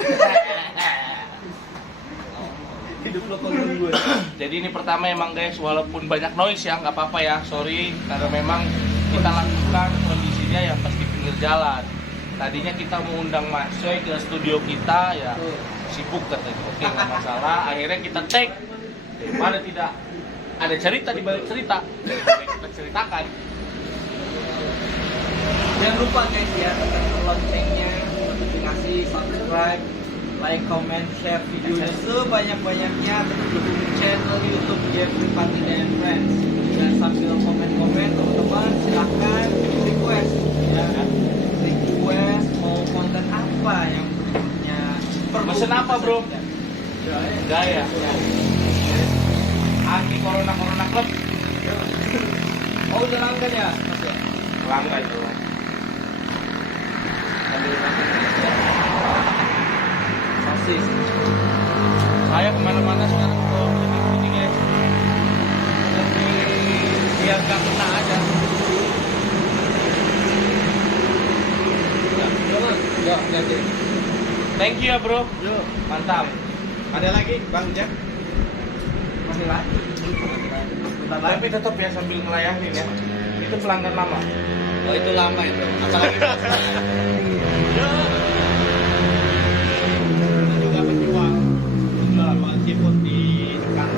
Hidup lo konten gue. Jadi ini pertama emang guys, walaupun banyak noise ya, nggak apa-apa ya, sorry, karena memang kita lakukan kondisinya yang pas di pinggir jalan. Tadinya kita mau undang Mas Coy ke studio kita ya, sibuk katanya. Oke nggak masalah, akhirnya kita take. Mana tidak ada cerita di balik cerita. Kita ceritakan. Jangan lupa guys ya, tekan loncengnya, notifikasi, subscribe, like, comment, share videonya sebanyak-banyaknya, terus dukung channel YouTube Jeffrey Patina and Friends. Dan sambil komen-komen teman-teman silahkan request ya, request mau konten apa yang berikutnya. Pesen apa, bro? Gaya. Anti corona club. Oh udah langgan ya mas ya? Langgan itu. Sambil makan ya. Sosis. Saya kemana-mana sekarang kalau ini guys. Lebih biar gak kena aja. Ya, jadi. Thank you ya bro. Yuk. Mantap. Ada lagi Bang Jack? Masih lanjut. Bentar lagi. Tapi tetap ya sambil ngelayanin ya. Itu pelanggan lama. Oh itu lama itu. Apalagi juga penjual seafood di dekat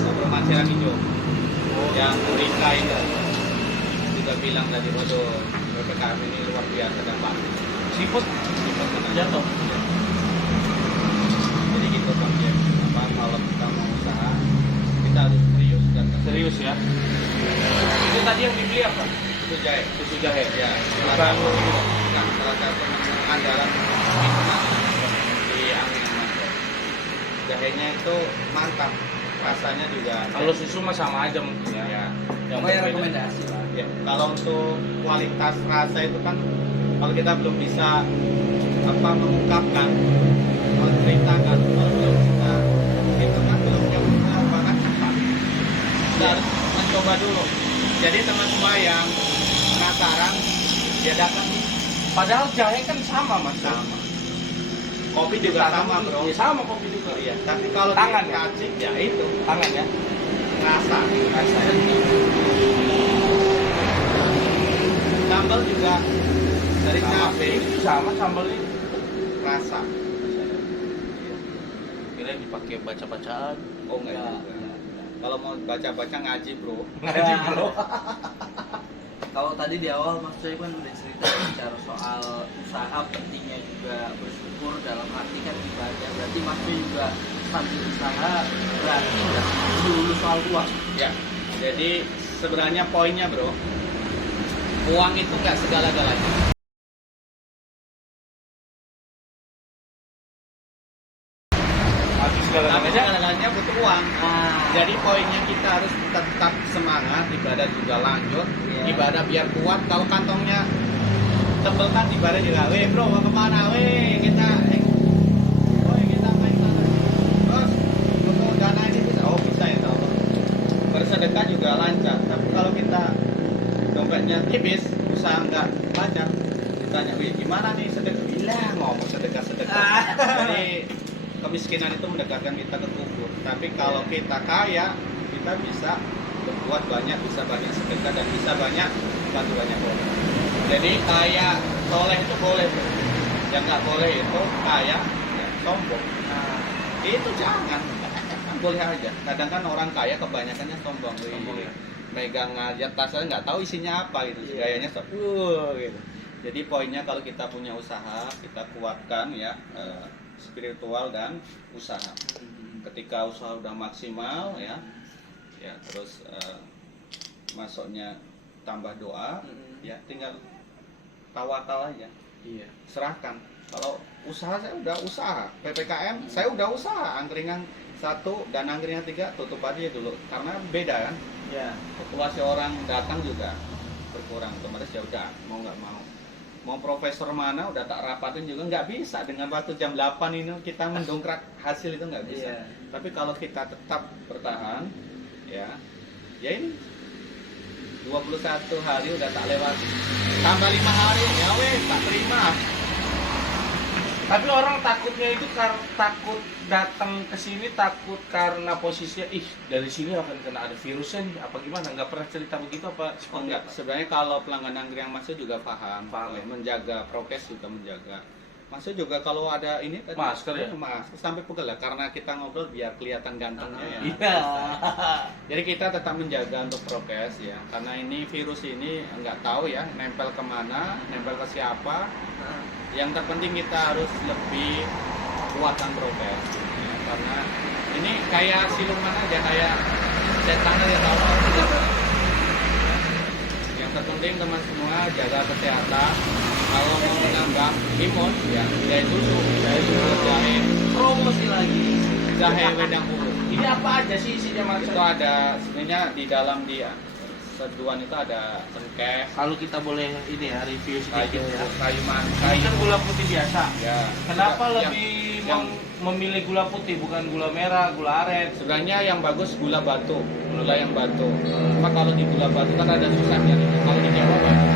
Perumahan Serang Hijau. Yang Rika itu juga bilang tadi waduh PPKM ini luar biasa dampak. Seafood jatuh. Jadi gitu Bang Jack. Apa kalau kita mau usaha kita harus serius dan Serius ya. Itu tadi yang dibeli apa? itu jahe. Susu jahe. Ya, Bukan. salah satu menu andalan minuman di Angkringan. Jahenya itu mantap, rasanya juga. Kalau susu mah sama aja mungkin ya. Ya, Yang Pokoknya berbeda. rekomendasi lah. ya. Kalau untuk kualitas rasa itu kan kalau kita belum bisa mengungkapkan, menceritakan, kalau belum kita itu kan belum nyoba bahkan cepat. Kita harus mencoba dulu. Jadi teman semua yang penasaran, ya datang. Padahal jahe kan sama mas. Sama. Kopi juga sama bro. Ya, sama kopi juga. Iya. Tapi kalau Tangan ya? diracik ya itu Tangan ya. rasa. Sambal juga dari Sama cabai sih. Sama sambalnya. rasa. Kira dipakai baca-bacaan. Oh enggak Ya, juga. ya. Kalau mau baca-baca ngaji bro. Ngaji bro. Kalau tadi di awal Mas Coy kan udah cerita bicara soal usaha, pentingnya juga bersyukur dalam arti kan ibadah. Berarti Mas Coy juga sambil usaha berarti nggak dulu soal uang. Ya. Jadi sebenarnya poinnya bro, uang itu nggak segala-galanya. Habis Tapi segala-galanya. segala-galanya butuh uang. Nah, Jadi poinnya kita harus tetap semangat, ibadah juga lanjut, Iya. ibadah biar kuat. Kalau kantongnya tebel kan ibadah juga, weh bro mau kemana, weh kita main sana. Terus butuh dana ini bisa, oh bisa ya tau. Bersedekah juga lancar, tapi kalau kita dompetnya tipis, usaha nggak lancar, ditanya, weh gimana nih sedekah? Bilang ngomong sedekah. Jadi kemiskinan itu mendekatkan kita ke kubur. Tapi kalau kita kaya, kita bisa berbuat banyak, bisa banyak sedekah dan bisa banyak bantu banyak orang. Jadi kaya soleh itu boleh, bro. Yang nggak boleh itu kaya ya, sombong. nah, Itu jangan, boleh aja. Kadang kan orang kaya kebanyakannya sombong, Sombong, ya. megang aja tasnya nggak tahu isinya apa gitu, Iya. gayanya gitu. Jadi poinnya kalau kita punya usaha, kita kuatkan ya. Spiritual dan usaha. Ketika usaha udah maksimal ya terus masuknya tambah doa ya tinggal tawakal aja, iya. serahkan. Kalau usaha saya udah usaha PPKM saya udah usaha angkringan 1 dan angkringan 3 tutup aja dulu karena beda kan, Ya. populasi orang datang juga berkurang, otomatis ya udah mau nggak mau profesor mana udah tak rapatin juga nggak bisa dengan waktu jam 8 ini kita mendongkrak hasil itu nggak bisa. Iya. Tapi kalau kita tetap bertahan ya ini 21 hari udah tak lewat, tambah 5 hari ya wes tak terima. Tapi orang takutnya itu takut datang ke sini, takut karena posisinya dari sini akan kena ada virusnya nih, apa gimana? Nggak pernah cerita begitu apa? Oh enggak, sebenarnya kalau pelanggan angkringan masuk juga paham, Paham, ya? menjaga prokes juga menjaga. Maksud juga kalau ada ini tadi, Masker ya? masker sampai pegel lah karena kita ngobrol biar kelihatan gantengnya ya. Iya. Jadi kita tetap menjaga untuk prokes ya, karena ini virus ini nggak tahu ya nempel kemana, nempel ke siapa. Yang terpenting kita harus lebih kuatkan prokes ya, karena ini kayak siluman aja, kayak setan aja tahu. Yang terpenting teman semua jaga kesehatan. Kalau mau menambah imun ya jahe susu, jahe Promosi lagi. jahe wedang ulu. Ini apa aja sih isinya Mas? Itu ada sebenarnya di dalam dia seduhan itu ada cengkeh, Kalau kita boleh ini ya review sedikit ya. kayu Ini kayu kan gula putih biasa. ya. Kenapa Yang- lebih yang- memilih gula putih bukan gula merah, gula aren? sebenarnya yang bagus gula batu, gula yang batu. Cuma kalau di gula batu kan ada susahnya nih. Kalau di Jawa Barat.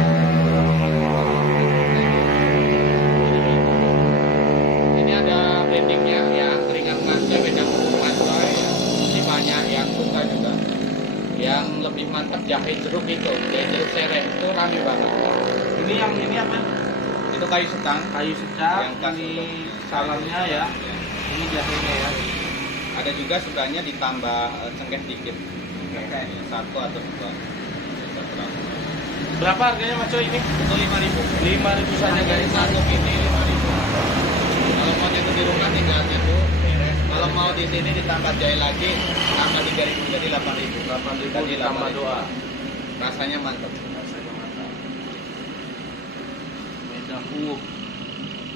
Ini ada blendingnya ya, angkringan mansai, wedang mansai. Ini banyak yang suka juga. Yang lebih mantap jahe jeruk itu, jahe jeruk sereh itu rame banget. Ini yang ini apa? Itu kayu setang. Kayu secang, Yang khas ini untuk- salamnya ya. Ini jahenya ya. Ada juga sebenarnya ditambah cengkeh dikit. Oke. Satu atau dua. Berapa harganya Mas Coy ini? Itu 5.000. 5.000 saja guys. Satu ini 5.000. Kalau mau itu di rumah tinggal itu beres. Kalau mau di sini ditambah jahe lagi, tambah 3.000 jadi 8.000. 8.000 Jadi ditambah 8.000. doa. Rasanya mantap. Rasanya mantap. Wedang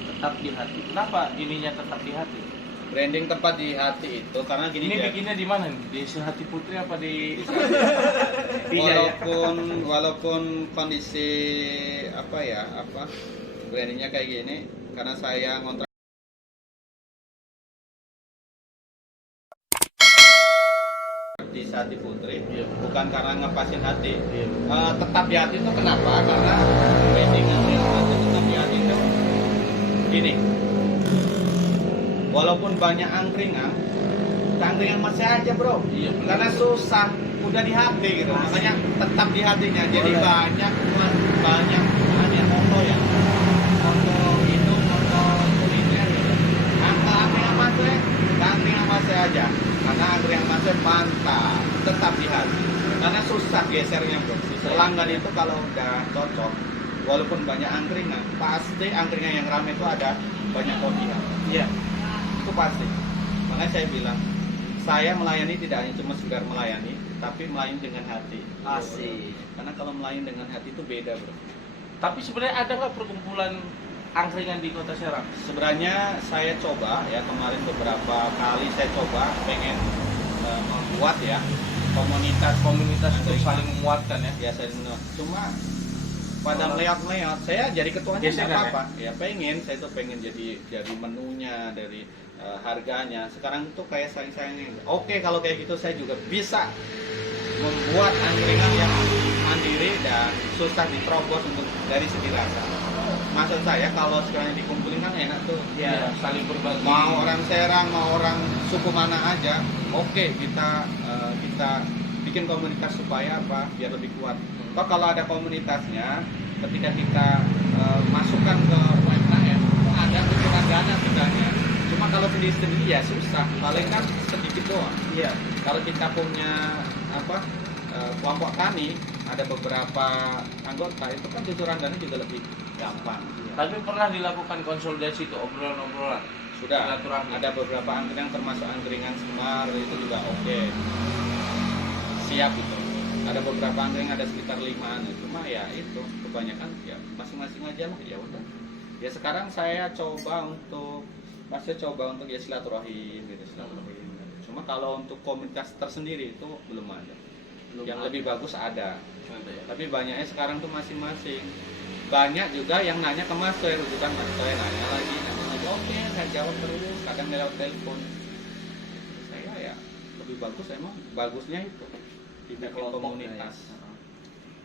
tetap di hati. Kenapa ininya tetap di hati? Branding tepat di hati itu karena gini Ini dia. bikinnya di mana nih? Di Sehati Putri apa di Walaupun kondisi brandingnya kayak gini karena saya ngontrak di Sati Putri Iya. bukan karena ngepasin hati. Iya. Tetap di hati itu kenapa? Karena brandingan yang hati tetap di hati itu gini. Walaupun banyak angkringan masih aja bro. Iya, benar. Karena susah, udah di hati gitu. Makanya tetap di hatinya. Jadi Boleh. banyak moto ya. Moto itu moto kuliner gitu. Angkringan masih aja. Karena angkringan masih mantap, tetap di hati. Karena susah gesernya bro. Pelanggan itu kalau udah cocok, walaupun banyak angkringan, pasti angkringan yang ramai itu ada banyak kelebihan. Iya. Itu pasti. Makanya saya bilang, saya melayani tidak hanya cuma sekedar melayani, tapi melayani dengan hati. Asik. Karena kalau melayani dengan hati itu beda bro. Tapi sebenarnya ada nggak perkumpulan angkringan di Kota Serang? Sebenarnya saya coba ya kemarin beberapa kali saya coba pengen membuat ya komunitas Komunitas untuk angkringan. saling menguatkan ya. Ya saya menurut. Cuma pada meleot-meleot, saya jadi ketuanya Gesekan, nggak apa-apa. Ya pengen, saya tuh pengen jadi menunya, dari harganya. Sekarang tuh kayak sayang-sayangnya. Oke, kalau kayak gitu saya juga bisa membuat angkringan yang mandiri dan susah diterobos untuk dari segi rasa. Maksud saya kalau sekarang dikumpulin kan enak tuh. Ya, saling berbagi. Mau orang Serang, mau orang suku mana aja, oke kita bikin komunitas supaya apa? Biar lebih kuat. Toh kalau ada komunitasnya, ketika kita masukkan ke UMKM, ada kucuran dana sebenarnya. Cuma kalau sendiri-sendiri ya susah, paling kan sedikit doang. Iya. Kalau kita punya kelompok tani, ada beberapa anggota, itu kan kucuran dana juga lebih gampang. Tapi pernah dilakukan konsolidasi itu obrolan-obrolan. Sudah Silaturahmi. ada beberapa angkringan termasuk angkringan Semar itu juga oke. Siap itu. Ada beberapa angkringan ada sekitar 5-an. Cuma ya itu kebanyakan ya masing-masing aja lah ya udah. Ya sekarang saya masih coba untuk ya silaturahim gitu silaturahim. Cuma kalau untuk komunitas tersendiri itu belum ada. Yang lebih bagus ada. Tapi banyaknya sekarang tuh masing-masing. Banyak juga yang nanya ke Mas Toy, rujukan Mas Toy nanya lagi. Oke, saya jawab terus, kadang lewat telepon. Saya ya lebih bagus emang bagusnya itu dibikin komunitas.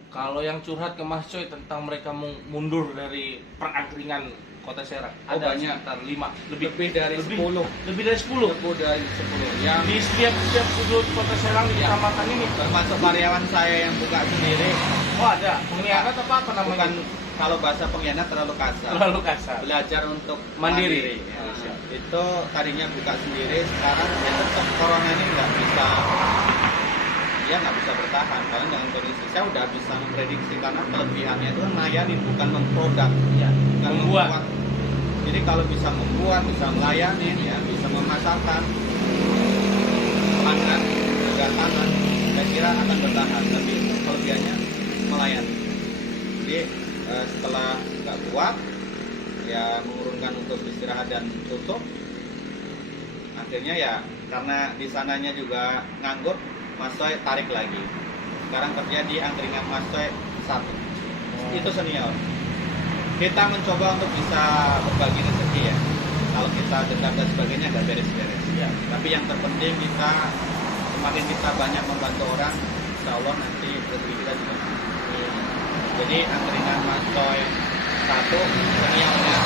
Kalau yang curhat ke Mas Coy tentang mereka mundur dari perangkringan Kota Serang, Oh, ada banyak. sekitar 5, Lebih dari 10. Lebih dari 10. Lebih dari 10. Yang Di setiap sudut Kota Serang di kecamatan ini. termasuk karyawan saya yang buka sendiri. Oh ada pengkhianat apa namanya? Bukan kalau bahasa pengkhianat terlalu kasar. Terlalu kasar. Belajar untuk Mandiri. Ya. Itu tadinya buka sendiri, sekarang ya tetap corona ini nggak bisa, dia nggak bisa bertahan. Karena dengan kondisi saya udah bisa memprediksi, karena kelebihannya itu kan melayani, bukan memproduk. Ya. Bukan Membuat. Jadi kalau bisa membuat, bisa melayani, ya, bisa memasarkan pelanggan, dagangan, saya kira akan bertahan. Tapi kelebihannya melayani. Jadi setelah nggak kuat, ya mengurungkan untuk istirahat dan tutup. Akhirnya ya karena di sananya juga nganggur, Mas Soy tarik lagi. Sekarang kerja di angkringan Mas Soy 1. Itu senior. Kita mencoba untuk bisa berbagi rezeki ya. Kalau kita dendam dan sebagainya nggak beres-beres. Ya. Tapi yang terpenting kita semakin kita banyak membantu orang, insya Allah nanti rezeki kita juga. Jadi angkringan Mas Soy 1 seniornya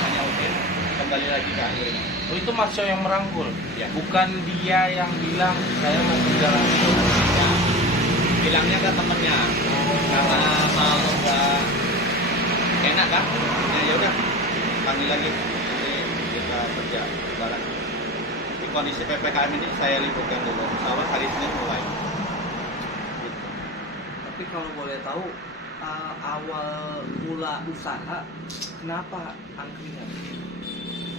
hanya Udin kembali lagi ke angkringan. Oh, itu Mas Soy yang merangkul. Ya. Bukan dia yang bilang saya mau jalan itu. Bilangnya ke temennya karena mau nggak enak kan, ya udah panggil lagi, nanti kita kerja bareng. Di kondisi PPKM ini saya liburkan dulu, insya hari Senin mulai gitu. Tapi kalau boleh tahu awal mula usaha kenapa angkringan?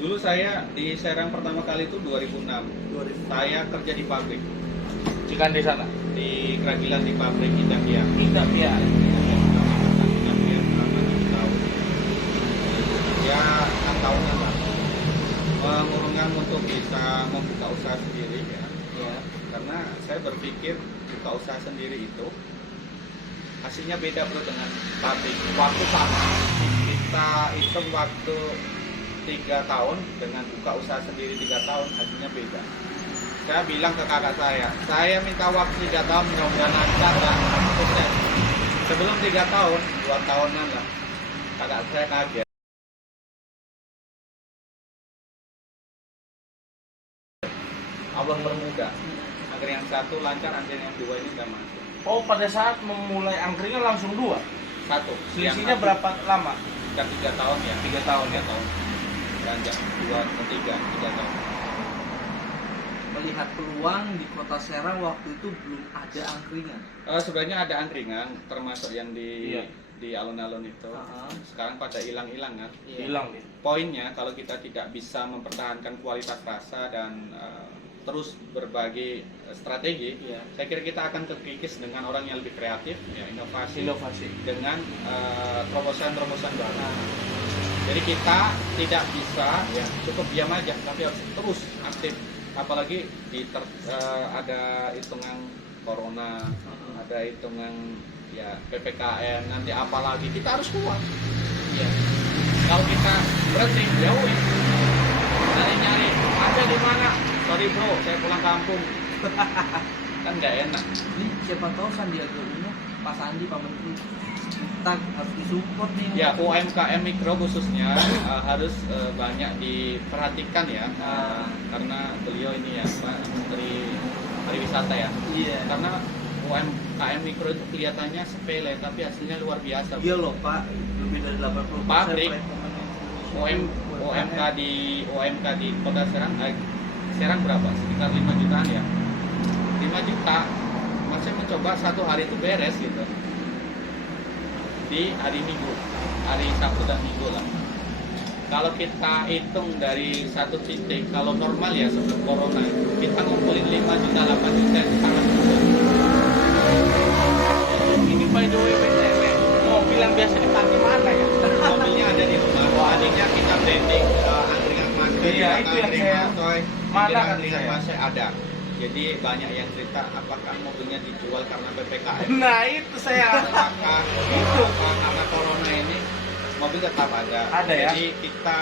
Dulu saya di Serang pertama kali itu 2006. 2000. Saya kerja di pabrik, Cikan di sana. di Keragilan, di pabrik Indah Kiang. Tidak ya. Ya 6 tahunan lah, mengurungkan untuk bisa membuka usaha sendiri ya. Karena saya berpikir buka usaha sendiri itu hasilnya beda bro dengan pabrik. Waktu sama, kita hitung waktu 3 tahun dengan buka usaha sendiri 3 tahun, hasilnya beda. Saya bilang ke kakak saya minta waktu 3 tahun mudah-mudahan lancar dan sukses. Sebelum 3 tahun, 2 tahunan lah, kakak saya kaget. Allah bermudah. Angkringan 1 lancar, angkringan 2 ini nggak masuk. Oh, pada saat memulai angkringan langsung 2. 1. Selisihnya berapa lama? Sekitar 3 tahun ya. 3 tahun ya. 3 tahun. Beranjak 2 ke 3 tahun. Melihat peluang di kota Serang waktu itu belum ada angkringan. Sebenarnya ada angkringan, termasuk yang di Iya. di alun-alun itu. Sekarang pada hilang-hilang kan. Hilang nih. Poinnya kalau kita tidak bisa mempertahankan kualitas rasa dan terus berbagi strategi, saya kira kita akan terkikis dengan orang yang lebih kreatif, ya, inovasi dengan terobosan-terobosan baru. Jadi kita tidak bisa ya cukup diam aja, tapi harus terus aktif. Apalagi ada hitungan corona, ada hitungan ya PPKM, nanti apalagi kita harus kuat. Ya. Kalau kita berhenti, ya wes nyari ada di mana? Sorry bro, saya pulang kampung. Kan nggak enak. Ini siapa tahu Sandiaga Uno, Pak Sandi, Pak Menteri, kita harus disupport nih. Ya UMKM mikro khususnya harus banyak diperhatikan ya, karena beliau ini ya Pak Menteri Pariwisata ya. Iya. Karena UMKM mikro itu kelihatannya sepele tapi hasilnya luar biasa. Iya loh Pak, lebih dari 80% Pabrik UMK di Kota Serang, Serang berapa? Sekitar 5 jutaan ya. 5 juta, maksudnya mencoba 1 hari itu beres gitu. Di hari Minggu, hari Sabtu dan Minggu lah. Kalau kita hitung dari satu titik, kalau normal ya sebelum corona, kita ngumpulin 5 juta, 8 juta itu sangat mudah. Ini by the way BTW, mobil yang biasa dipakai mana ya? Mobilnya ada di rumah. Tadinya kita branding angkringan Mas Soy, Iya, itu yang saya mana kan angkringan saya. Mas Soy ada. Jadi banyak yang cerita apakah mobilnya dijual karena PPKM. Nah, itu saya. Apakah itu karena corona ini mobil tetap ada. Ada ya? Jadi kita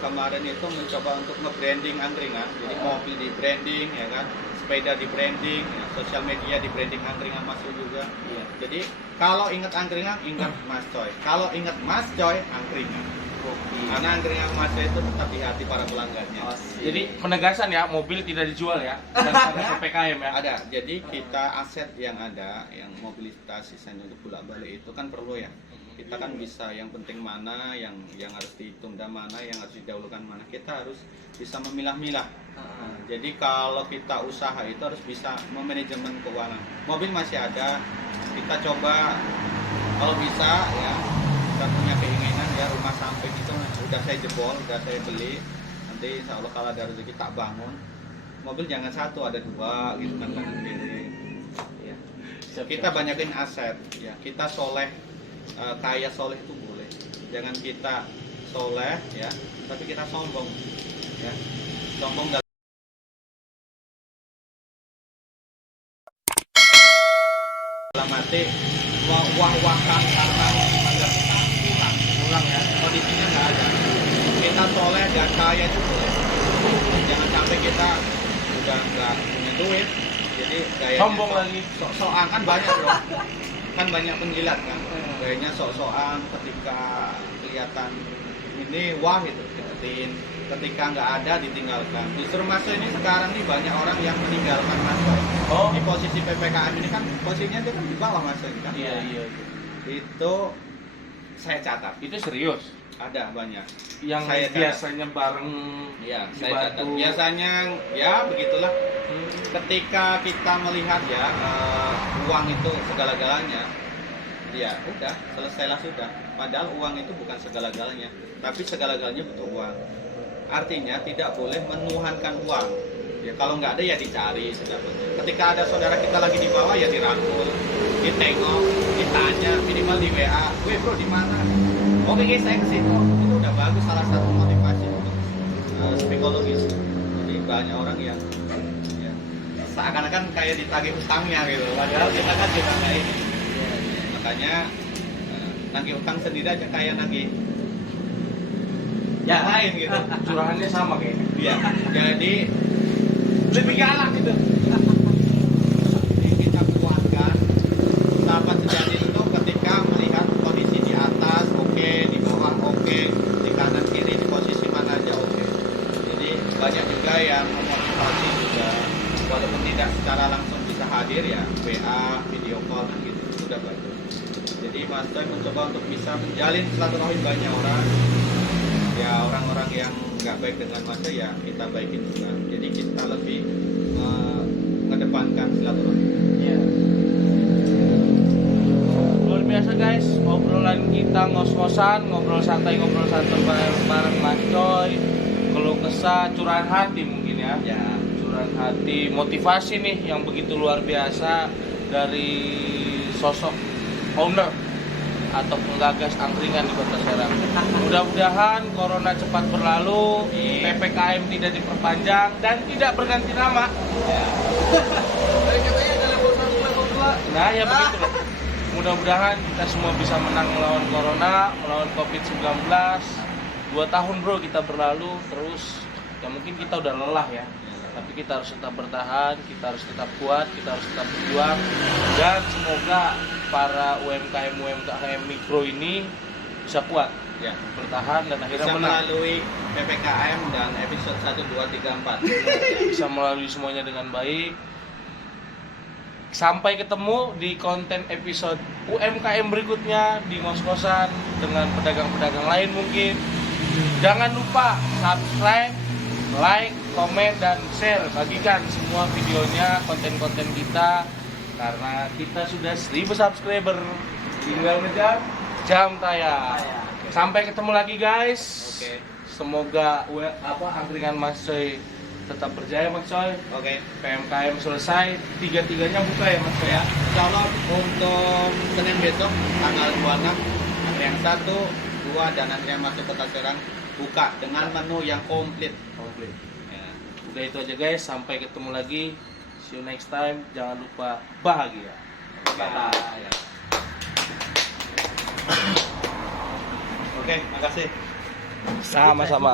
kemarin itu mencoba untuk nge-branding angkringan. Jadi mobil di branding ya kan, sepeda di branding, ya, sosial media di branding angkringan Mas Soy juga. Iya. Jadi kalau ingat angkringan, ingat Mas Soy. Kalau ingat Mas Soy, angkringan. Karena angkringan Mas Soy itu tetap di hati para pelanggannya. Jadi penegasan ya, mobil tidak dijual ya, karena PPKM ya. Ada. Jadi kita aset yang ada, yang mobilitas sisanya untuk bolak-balik itu kan perlu ya. kita kan bisa yang penting mana yang harus ditunda, mana yang harus didahulukan, mana kita harus bisa memilah-milah. Nah, jadi kalau kita usaha itu harus bisa memanajemen keuangan. Mobil masih ada, kita coba kalau bisa ya, kita punya keinginan ya rumah samping itu udah saya jebol, udah saya beli, nanti insya Allah kalau ada rezeki tak bangun. Mobil jangan satu, ada dua gitu kan kanan kiri. Ya. Kita banyakin aset, ya kita soleh, kaya soleh itu boleh. Jangan kita soleh ya, tapi kita sombong, ya sombong dalam arti wah-wahkan karena agar kita pulang ya, kondisinya nggak ada. Kita soleh dan kaya itu boleh. Jangan sampai kita udah nggak punya duit, jadi gayanya Sombong lagi. sok-sokan kan banyak bro, kan banyak penjilat kan, gayanya sok-sokan ketika kelihatan ini wah itu deketin, ketika nggak ada ditinggalkan. Justru masa ini sekarang nih banyak orang yang meninggalkan masa. Oh. Di posisi PPKM ini kan posisinya dia kan di bawah masa ini kan. Iya. Itu saya catat. Itu serius. Ada banyak. Yang Saya catat. biasanya bareng Ya, di saya catat. Batu. Biasanya ya begitulah. Ketika kita melihat ya uang itu segala-galanya, ya udah selesailah sudah. Padahal uang itu bukan segala-galanya, tapi segala-galanya butuh uang. Artinya tidak boleh menuhankan uang. Ya kalau nggak ada ya dicari sedapatnya. Ketika ada saudara kita lagi di bawah ya dirangkul, ditengok, ditanya, minimal di WA, "Weh bro di mana?" "Oke guys, saya ke situ." Itu udah bagus, salah satu motivasi untuk psikologis. Jadi banyak orang yang ya, seakan-akan kayak ditagih utangnya gitu. Padahal kita kan juga nggak ini. Makanya nagih utang sendiri aja kayak nagih yang lain gitu. Curahannya sama kayaknya. Iya. Jadi Lebih galak gitu. ini kita kuatkan sahabat sejati itu ketika melihat kondisi di atas oke, di bawah oke, di kanan kiri di posisi mana aja oke. Jadi banyak juga yang memotivasi juga walaupun tidak secara langsung bisa hadir ya WA, video call kan gitu sudah bagus. Jadi Mas Toy mencoba untuk bisa menjalin silaturahim banyak orang. Ya orang-orang yang nggak baik dengan masa ya kita baikin juga. Jadi kita lebih mengedepankan silaturahim. Iya. Luar biasa guys, obrolan kita ngos-ngosan, ngobrol santai bareng Mas Coy, keluh kesah, curahan hati mungkin ya. Ya. Curahan hati, motivasi nih yang begitu luar biasa dari sosok owner atau penggagas angkringan di Kota Serang. Mudah-mudahan corona cepat berlalu, PPKM tidak diperpanjang dan tidak berganti nama. Katanya ada level 1, level 2. Nah ya begitu loh. Mudah-mudahan kita semua bisa menang melawan corona, melawan COVID-19. 2 tahun bro kita berlalu terus. Ya mungkin kita udah lelah ya. Tapi kita harus tetap bertahan, kita harus tetap kuat, kita harus tetap berjuang. Dan semoga para UMKM mikro ini bisa kuat, Ya. bertahan dan akhirnya Bisa menang. melalui PPKM dan episode 1, 2, 3, 4. Bisa melalui semuanya dengan baik. Sampai ketemu di konten episode UMKM berikutnya di ngos-ngosan dengan pedagang-pedagang lain mungkin. Jangan lupa subscribe, like, komen, dan share. Bagikan semua videonya, konten-konten kita. Karena kita sudah 1000 subscriber. Tinggal ngejar jam tayang. Sampai ketemu lagi guys. Oke. Semoga angkringan Mas Coy tetap berjaya Mas Coy. Oke. PMKM selesai, 3-3-nya buka ya Mas Coy ya. Insya Allah untuk Senin besok tanggal 26 yang 1, 2 dan antrian masuk Kota Serang buka dengan menu yang komplit. Komplit. Ya. Udah itu aja guys, sampai ketemu lagi. See you next time. Jangan lupa bahagia. Bye. Oke, makasih. Sama-sama.